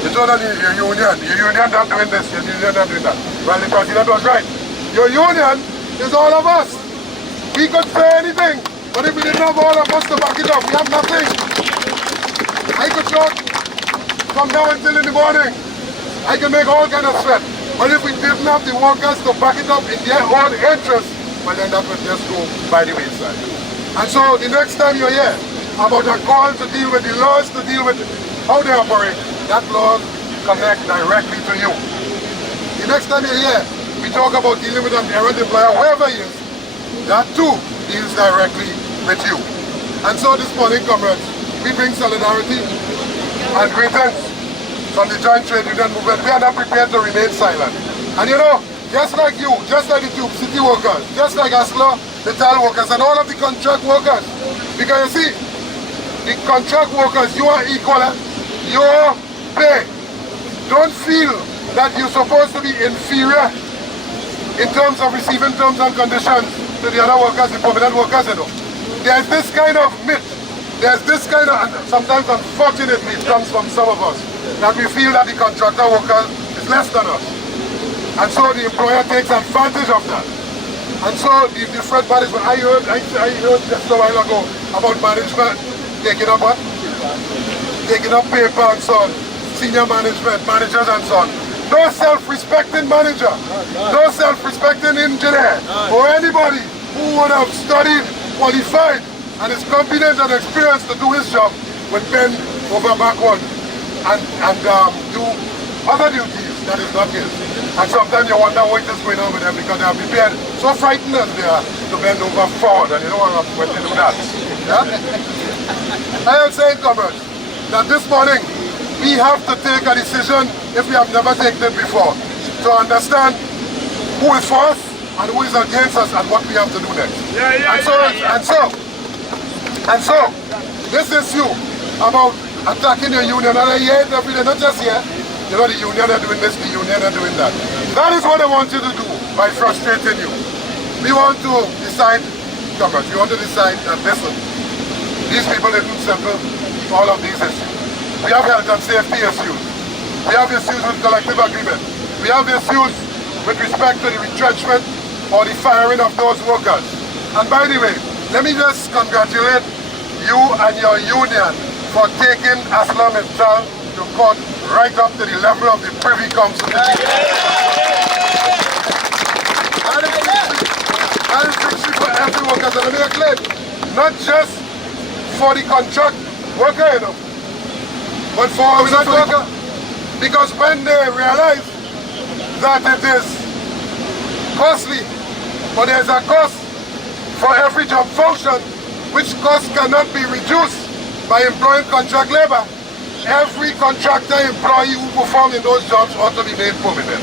You turn on your union. Your union not doing this, your union not doing that. Well, the president was right. Your union is all of us. We could say anything, but if we didn't have all of us to back it up, we have nothing. I could talk from now until in the morning. I can make all kind of threat. But if we didn't have the workers to back it up in their own interest, well then that would just go by the wayside. And so the next time you're here about a call to deal with the laws, to deal with how they operate, that law connect directly to you. The next time you're here, we talk about dealing with an errant employer, whoever he is, that too deals directly with you. And so this morning, comrades, we bring solidarity and greetings from the Joint Trade Union Movement. We are not prepared to remain silent. And you know, just like you, just like the Tube City workers, just like ArcelorMittal workers and all of the contract workers, because you see, the contract workers, you are equal. Your pay. Don't feel that you're supposed to be inferior in terms of receiving terms and conditions to the other workers, the permanent workers, you know. There's this kind of myth, there's this kind of, and sometimes unfortunately it comes from some of us, that we feel that the contractor worker is less than us. And so the employer takes advantage of that. And so the different management, I heard just a while ago about management taking up what? Taking up paper and so on, senior management, managers and so on. No self-respecting manager, no self-respecting engineer, or anybody who would have studied, qualified, and is competent and experienced to do his job would bend over backward and do other duties that is not his. And sometimes you wonder what is going on with them because they are prepared, so frightened as they are to bend over forward, and you don't want when they do that. Yeah? I am saying, comrades, that this morning we have to take a decision if we have never taken it before, to understand who is for us and who is against us and what we have to do next. And so, this issue about attacking the union, and I hear it every day, not just here, you know, the union are doing this, the union are doing that. That is what I want you to do by frustrating you. We want to decide, comrades, we want to decide that, listen, these people didn't settle all of these issues. We have health and safety issues. We have issues with collective agreement. We have issues with respect to the retrenchment or the firing of those workers. And by the way, let me just congratulate you and your union for taking ArcelorMittal to court right up to the level of the Privy Council. And it's victory for every worker. So let me explain, not just for the contract worker, you know, but for outside worker. Because when they realize that it is costly, but there's a cost for every job function, which cost cannot be reduced by employing contract labor, every contractor employee who perform in those jobs ought to be made permanent.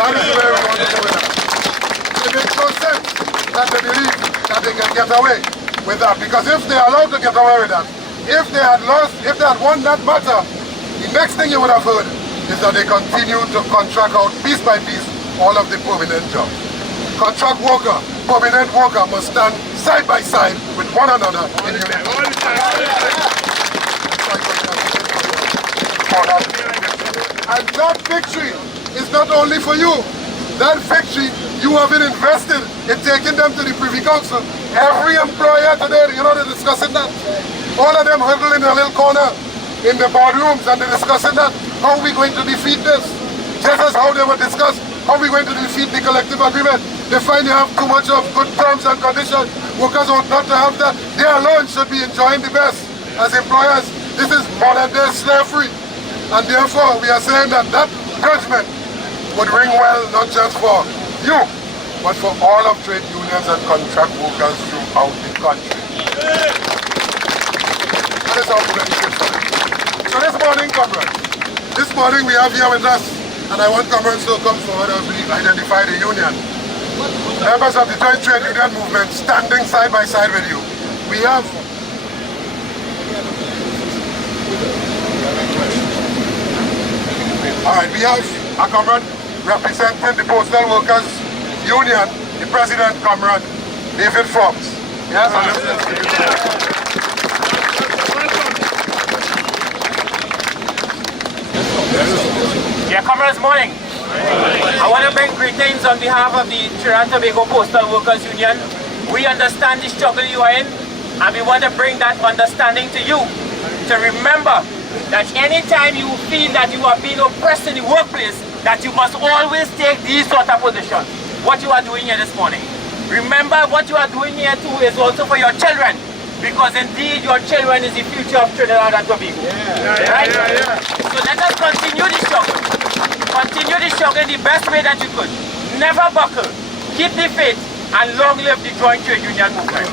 That is where we want to go with that. It makes no sense that they believe that they can get away with that, because if they are allowed to get away with that, if they had won that matter, the next thing you would have heard is that they continue to contract out piece by piece all of the permanent jobs. Contract worker, permanent worker must stand side by side with one another in union. And that victory is not only for you. That victory, you have been invested in taking them to the Privy Council. Every employer today, you know, they're discussing that. All of them huddled in a little corner in the boardrooms and they're discussing that. How are we going to defeat this? Just as how they were discussed, how are we going to defeat the collective agreement? They find you have too much of good terms and conditions. Workers ought not to have that. They alone should be enjoying the best. As employers, this is modern day slavery. And therefore, we are saying that that judgment would ring well not just for you, but for all of trade unions and contract workers throughout the country. That is how we benefit from it. So this morning, comrades, this morning we have here with us, and I want comrades to come forward as we identify the union. Members of the Joint Trade Union Movement standing side by side with you. We have we have a comrade representing the Postal Workers Union, the President, Comrade David Forbes. Yes, comrades, morning. I want to bring greetings on behalf of the Trinidad and Tobago Postal Workers Union. We understand the struggle you are in, and we want to bring that understanding to you. To remember that anytime you feel that you are being oppressed in the workplace, that you must always take these sort of positions. What you are doing here this morning. Remember, what you are doing here too is also for your children, because indeed your children is the future of Trinidad and Tobago. Right? So let us continue the struggle. Continue the struggle in the best way that you could. Never buckle. Keep the faith, and long live the Joint Trade Union Movement.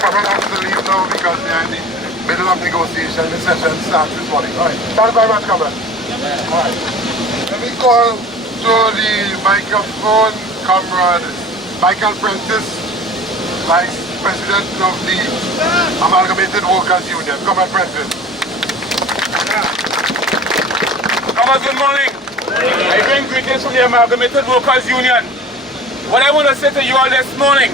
Comrade has to leave now because they are in the middle of negotiation. The session starts this morning. All right. Thanks very much, comrade. All right. Let me call to the microphone Comrade Michael Prentice, Vice President of the Amalgamated Workers Union. Comrade Prentice. Comrades, good morning. I bring greetings from the Amalgamated Workers Union. What I want to say to you all this morning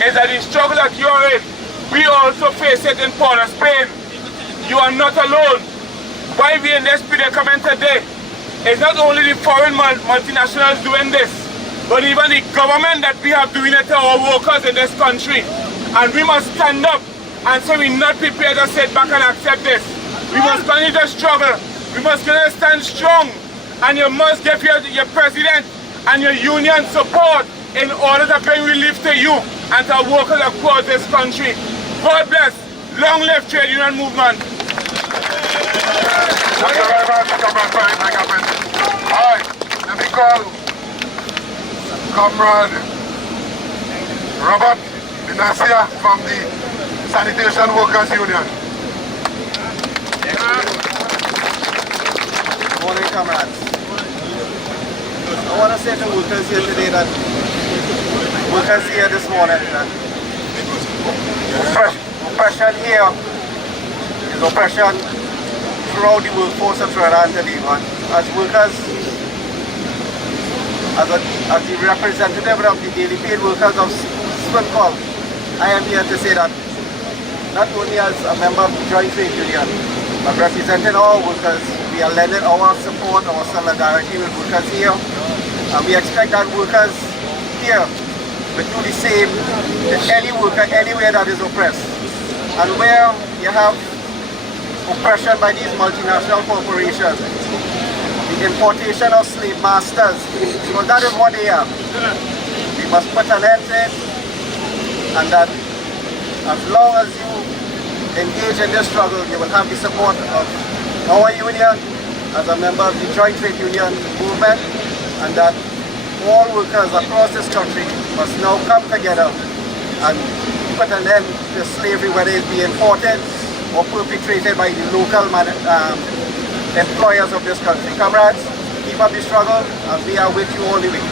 is that the struggle that you are in, we also face it in Port of Spain. You are not alone. Why we in this predicament today is not only the foreign multinationals doing this, but even the government that we have doing it to our workers in this country. And we must stand up and say we're not prepared to sit back and accept this. We must continue to struggle. We must continue to stand strong. And you must give your president and your union support in order to bring relief to you and to workers across this country. God bless. Long live trade union movement. Thank you very much, Comrade Michael Prentice. All right, let me call Comrade Robert Dinasia from the Sanitation Workers Union. Good morning, comrades. I want to say to workers here today that workers here this morning that oppression here is oppression throughout the workforce of Trinidad and Tobago. As workers, as the representative of the daily paid workers of Swinfall, I am here to say that not only as a member of the Joint Trade Union, but representing all workers we are lending our support, our solidarity with workers here. And we expect that workers here will do the same to any worker anywhere that is oppressed. And where you have oppression by these multinational corporations, the importation of slave masters, because that is what they are. We must put an end to it, and that as long as you engage in this struggle, you will have the support of our union as a member of the Joint Trade Union movement, and that all workers across this country must now come together and put an end to slavery, whether it be imported or perpetrated by the local employers of this country. Comrades, keep up the struggle, and we are with you all the way. We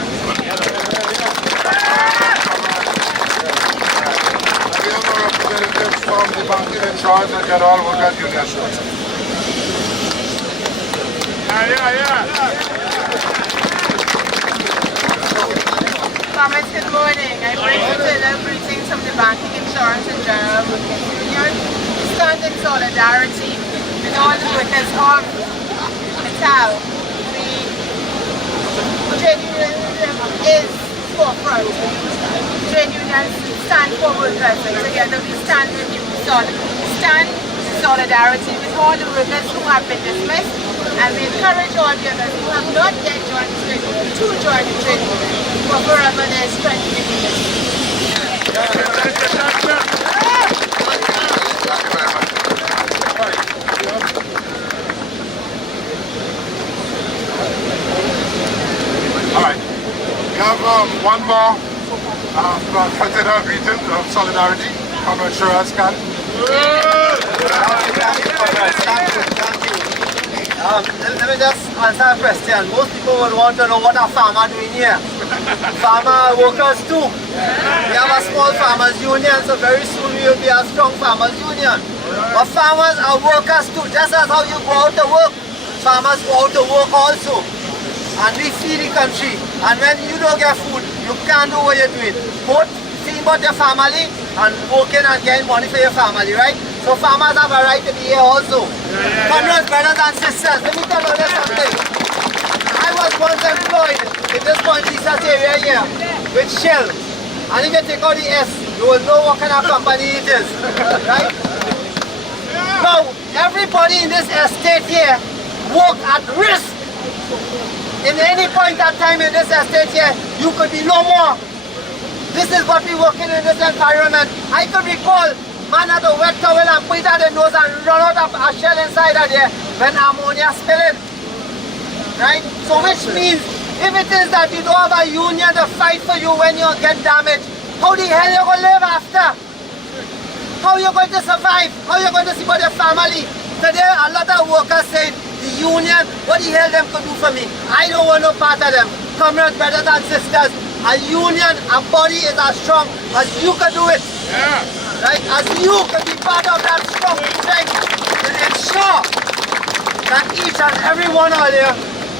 have a representative from the Banking Insurance and General Workers Union. Comrades, good morning. I bring you greetings from the Banking Insurance and General Workers Union. We stand in solidarity with all the workers of Mittal. The trade union is forefront. Trade unions stand for workers, and together we stand with you. Stand in solidarity with all the workers who have been dismissed, and we encourage all the others who have not yet joined the trade union to join the trade union, for forever there is strength in unity. Alright, we have one more fraternal greeting of solidarity from Insurance Can. Let me just answer a question. Most people would want to know what a farmer doing here. Farmer workers too. We have a small farmers union, so very soon we will be a strong farmers union. But farmers are workers too. Just as how you go out to work, farmers go out to work also. And we feed the country. And when you don't get food, you can't do what you're doing. Both seeing about your family and working and getting money for your family, right? So farmers have a right to be here also. Comrades, brothers and sisters, let me tell you something. I was once employed in this point research area here with Shell. And if you take out the S, you will know what kind of company it is, right? Now, everybody in this estate here work at risk. In any point of time in this estate here, you could be no more. This is what we working in this environment. I could recall man had a wet towel and put it at the nose and run out of a shell inside of there when ammonia spilling. Right? So which means if it is that you don't have a union to fight for you when you get damaged, how the hell you going to live after? How you going to survive? How you going to support your family? Today a lot of workers say the union, what the hell them could do for me? I don't want no part of them. Comrades, brothers and sisters, a union, a body is as strong as you can do it. Yeah. Right? As you can be part of that strong strength to ensure that each and every one of you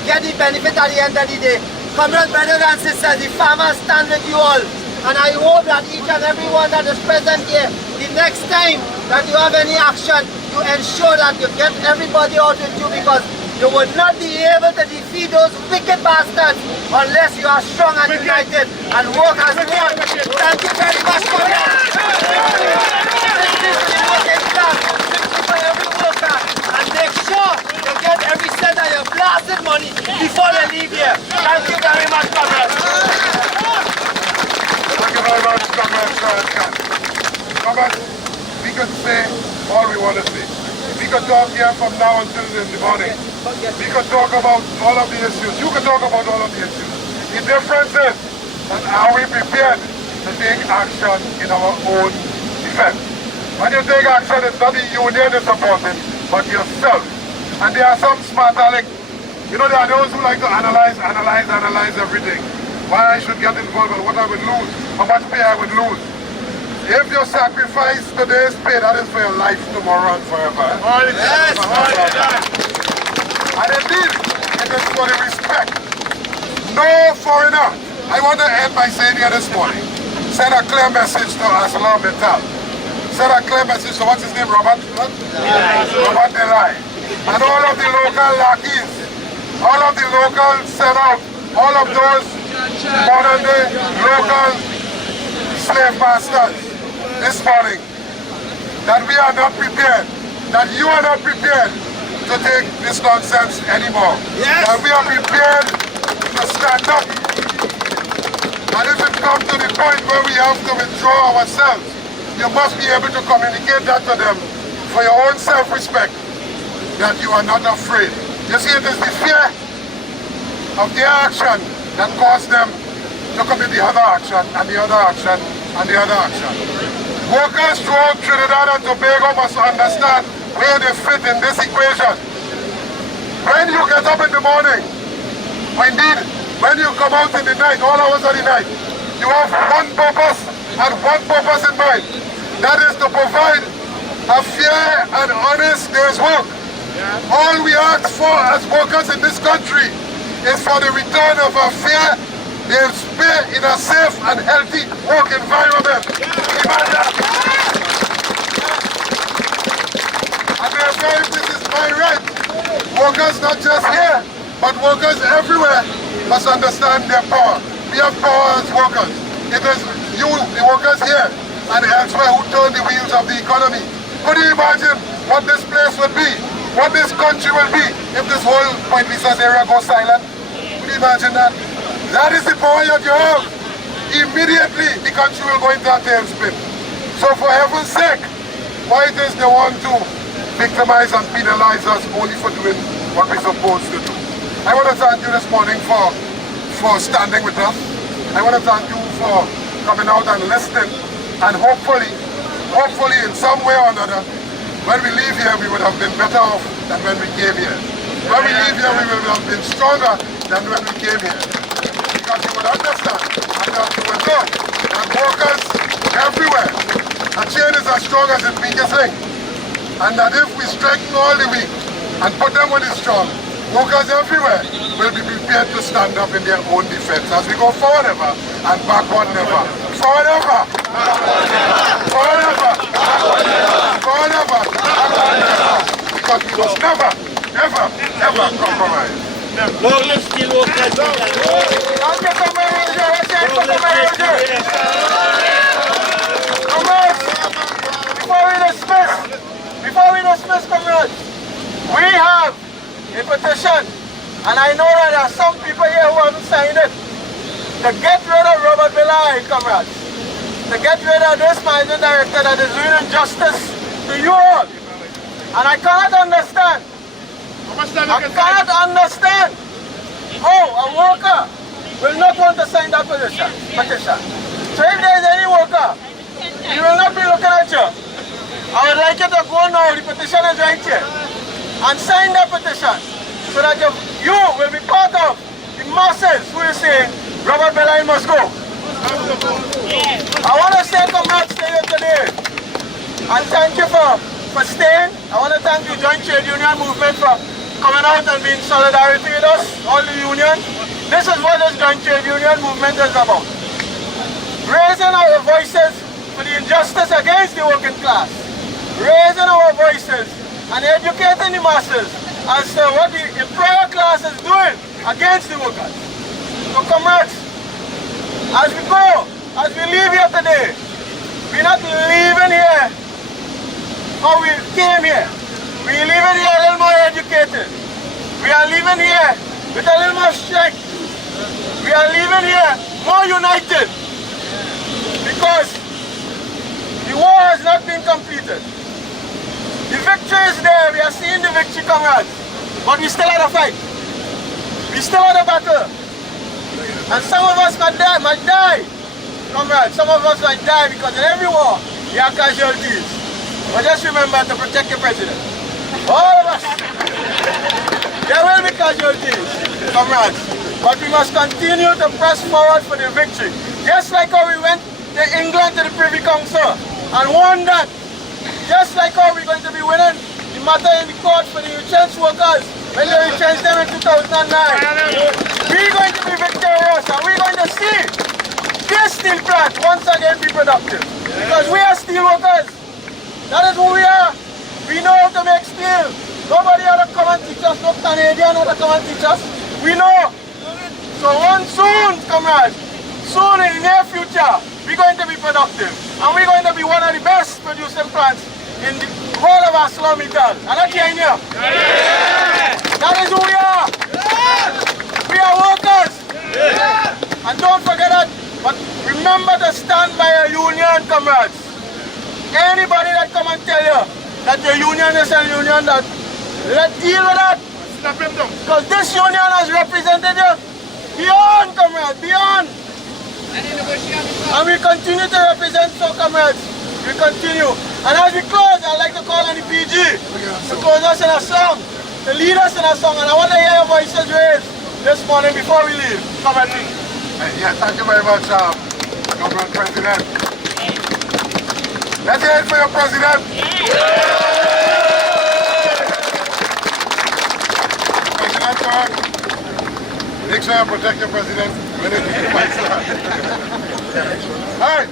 get the benefit at the end of the day. Comrades, brothers and sisters, the farmers stand with you all. And I hope that each and every one that is present here, the next time that you have any action, you ensure that you get everybody out with you, because you will not be able to defeat those wicked bastards unless you are strong and united and work as one. Thank you very much, comrades. For every worker, and make sure you get every cent of your blasted money before they leave here. Thank you very much, comrades. Thank you very much, comrades. Comrades, we could say all we want to say. We could talk here from now until in the morning. We could talk about all of the issues. You could talk about all of the issues. The difference is that are we prepared to take action in our own defense? When you take action, it's not the union is supporting, but yourself. And there are some smart aleck. You know, there are those who like to analyze everything. Why I should get involved and what I would lose, how much pay I would lose. If you sacrifice today's pay, that is for your life tomorrow and forever. Yes. And indeed, it is for the respect. No foreigner. I want to end by saying here this morning, send a clear message to ArcelorMittal. Send a clear message to what's his name, Robert? Robert Delay. and all of the local lackeys, all of the local sellout, all of those modern day local slave masters this morning, that we are not prepared, that you are not prepared to take this nonsense anymore. Yes. That we are prepared to stand up. And if it comes to the point where we have to withdraw ourselves, you must be able to communicate that to them for your own self-respect, that you are not afraid. You see, it is the fear of their action that caused them to commit the other action, and the other action, and the other action. Workers throughout Trinidad and Tobago must understand where they fit in this equation. When you get up in the morning, or indeed, when you come out in the night, all hours of the night, you have one purpose and one purpose in mind. That is to provide a fair and honest day's work. All we ask for as workers in this country is for the return of a fair day's pay in a safe and healthy work environment. And therefore, if this is my right, workers not just here, but workers everywhere must understand their power. We have power as workers. It is you, the workers here and elsewhere, who turn the wheels of the economy. Could you imagine what this place would be, what this country will be, if this whole Point Lisa's area goes silent? Could you imagine that? That is the power that you have. Immediately, the country will go into a tailspin. So for heaven's sake, why it is they want to victimize and penalize us only for doing what we're supposed to do? I want to thank you this morning for standing with us. I want to thank you for coming out and listening. And hopefully in some way or another, when we leave here, we would have been better off than when we came here. When we leave here, we will have been stronger than when we came here. Because you would understand and that you will know that workers everywhere, a chain is as strong as its weakest link. And that if we strengthen all the weak and put them when it's strong, workers everywhere will be prepared to stand up in their own defense as we go forward ever and backward never. Forward ever! Forward ever! Forward ever! Because we must never, ever, ever compromise. Before we dismiss, comrades, we have a petition, and I know that there are some people here who haven't signed it, to get rid of Robert Belay, comrades. To get rid of this managing director that is doing injustice to you all. And I cannot understand how a worker will not want to sign that petition. So if there is any worker, he will not be looking at you. I would like you to go now, the petition is right here, and sign that petition so that you will be part of the masses who is saying Robert Belay must go. I want to say comrades to you today, and thank you for staying. I want to thank the Joint Trade Union movement for coming out and being solidarity with us, all the unions. This is what this Joint Trade Union movement is about. Raising our voices for the injustice against the working class. Raising our voices and educating the masses as to what the employer class is doing against the workers. So comrades, as we go, as we leave here today, we're not leaving here how we came here. We're leaving here a little more educated. We are leaving here with a little more strength. We are leaving here more united because the war has not been completed. The victory is there. We are seeing the victory, comrades. But we still had a fight. We still had a battle. And some of us might die, comrades. Some of us might die because in every war, there are casualties. But just remember to protect your president. All of us. There will be casualties, comrades. But we must continue to press forward for the victory. Just like how we went to England to the Privy Council and won that. Just like how we're going to be winning the matter in the court for the retrenched workers when they retrenched them in 2009. We're going to be victorious and we're going to see this steel plant once again be productive. Because we are steel workers. That is who we are. We know how to make steel. Nobody had to come and teach us, no Canadian had to come and teach us. We know. So soon, comrades, soon in the near future, we're going to be productive. And we're going to be one of the best producing plants in the whole of ArcelorMittal. And that's here. Yeah. That is who we are. Yeah. We are workers. Yeah. And don't forget that. But remember to stand by a union, comrades. Anybody that come and tell you that your union is a union that, let's deal with that. Because this union has represented you beyond, comrades, beyond. And we continue to represent so, comrades. We continue. And as we close, I'd like to call on the PG to close us in a song, to lead us in a song. And I want to hear your voices raised this morning before we leave. Comrade Lee. Yeah, thank you very much, Government President. Let's hear it for your President. President, make sure you protect your President when it fights. Alright.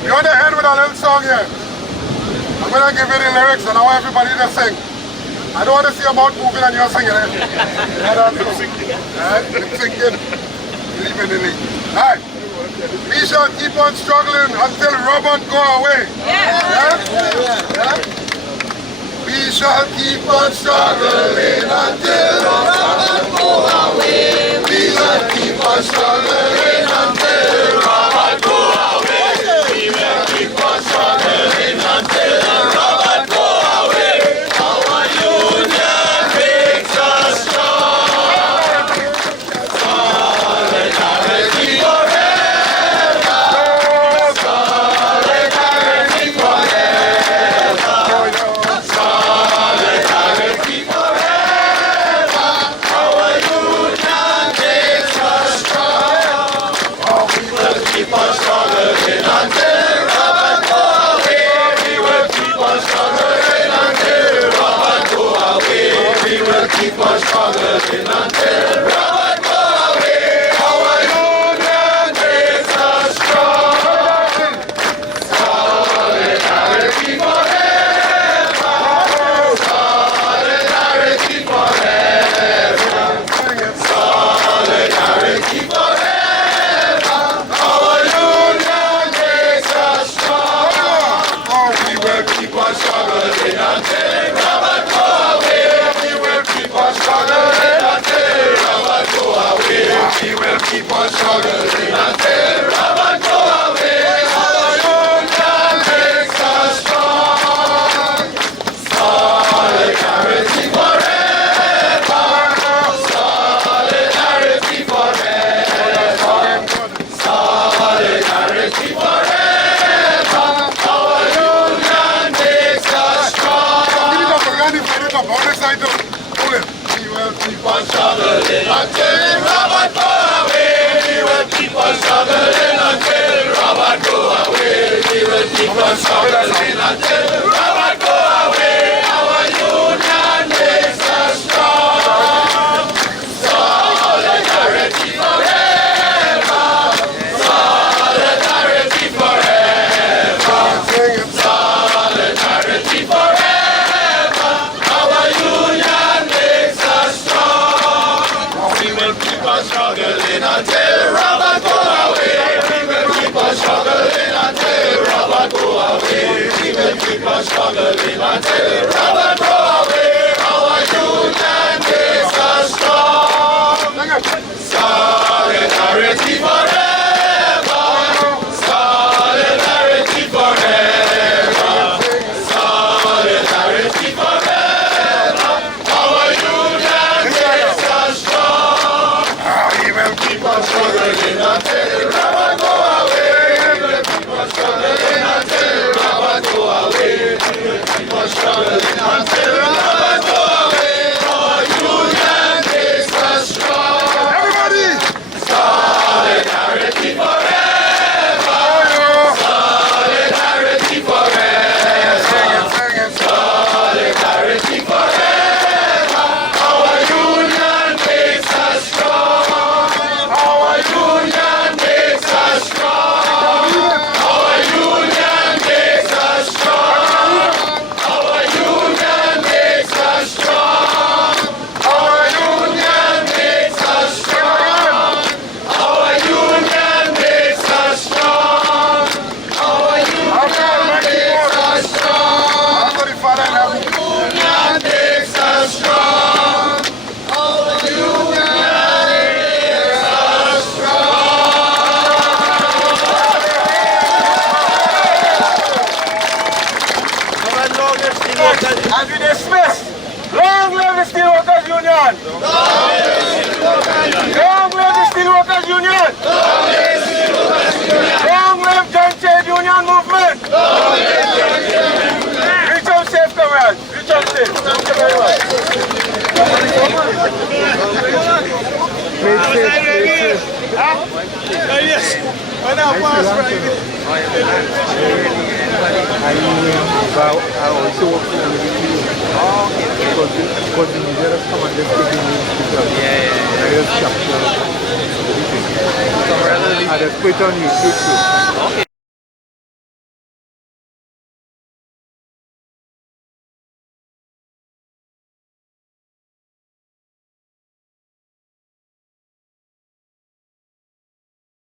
We're going to end with a little song here. I'm going to give you the lyrics and I want everybody to sing. I don't want to see your mouth moving and you're singing it. Lip syncing. Leave it in it. Alright. We shall keep on struggling until Robert go away. Yeah? We shall keep on struggling until Robert go away. We shall keep on struggling until Robert go away. We will keep on struggling until Robert go away. Our union makes us strong. Solidarity forever. Solidarity forever. Solidarity forever. Our union makes us strong. Oh, we will keep on struggling until Robert go away. We will keep on struggling until Robert go away. We will keep on struggling until Robert go away. Our union makes us strong. Solidarity forever. Solidarity forever. Solidarity forever. Our union makes us strong. Oh, we will keep on struggling until Robert go away. We will keep on struggling until Robert go away. We will keep on struggling until Robert go away. Our union makes us strong. Solidarity forever. Solidarity forever. Solidarity forever. Our union makes us strong. We will keep on struggling until Robert go away. We will keep on struggling until Robert go away. We will keep on struggling until Robert go away. Our union makes us strong. Solidarity forever. Solidarity forever. Solidarity forever. Our union makes us strong. We will keep on struggling until Robert go away. We will keep on struggling until Robert go away. We will keep on struggling until Robert go away. Our union makes us strong. Solidarity forever. Solidarity forever. Solidarity forever. Our union makes us strong. We will keep on struggling until Robert go away. We will keep on struggling until Robert go away. We will keep on struggling until As we dismiss, long live the Steelworkers Union! Long live the Steelworkers Union! Long live Joint Trade Union Movement! Reach out safe, comrades. Reach out safe. Thank you very much. Because the media has come and just taking me I just capture everything. I just put it on YouTube too.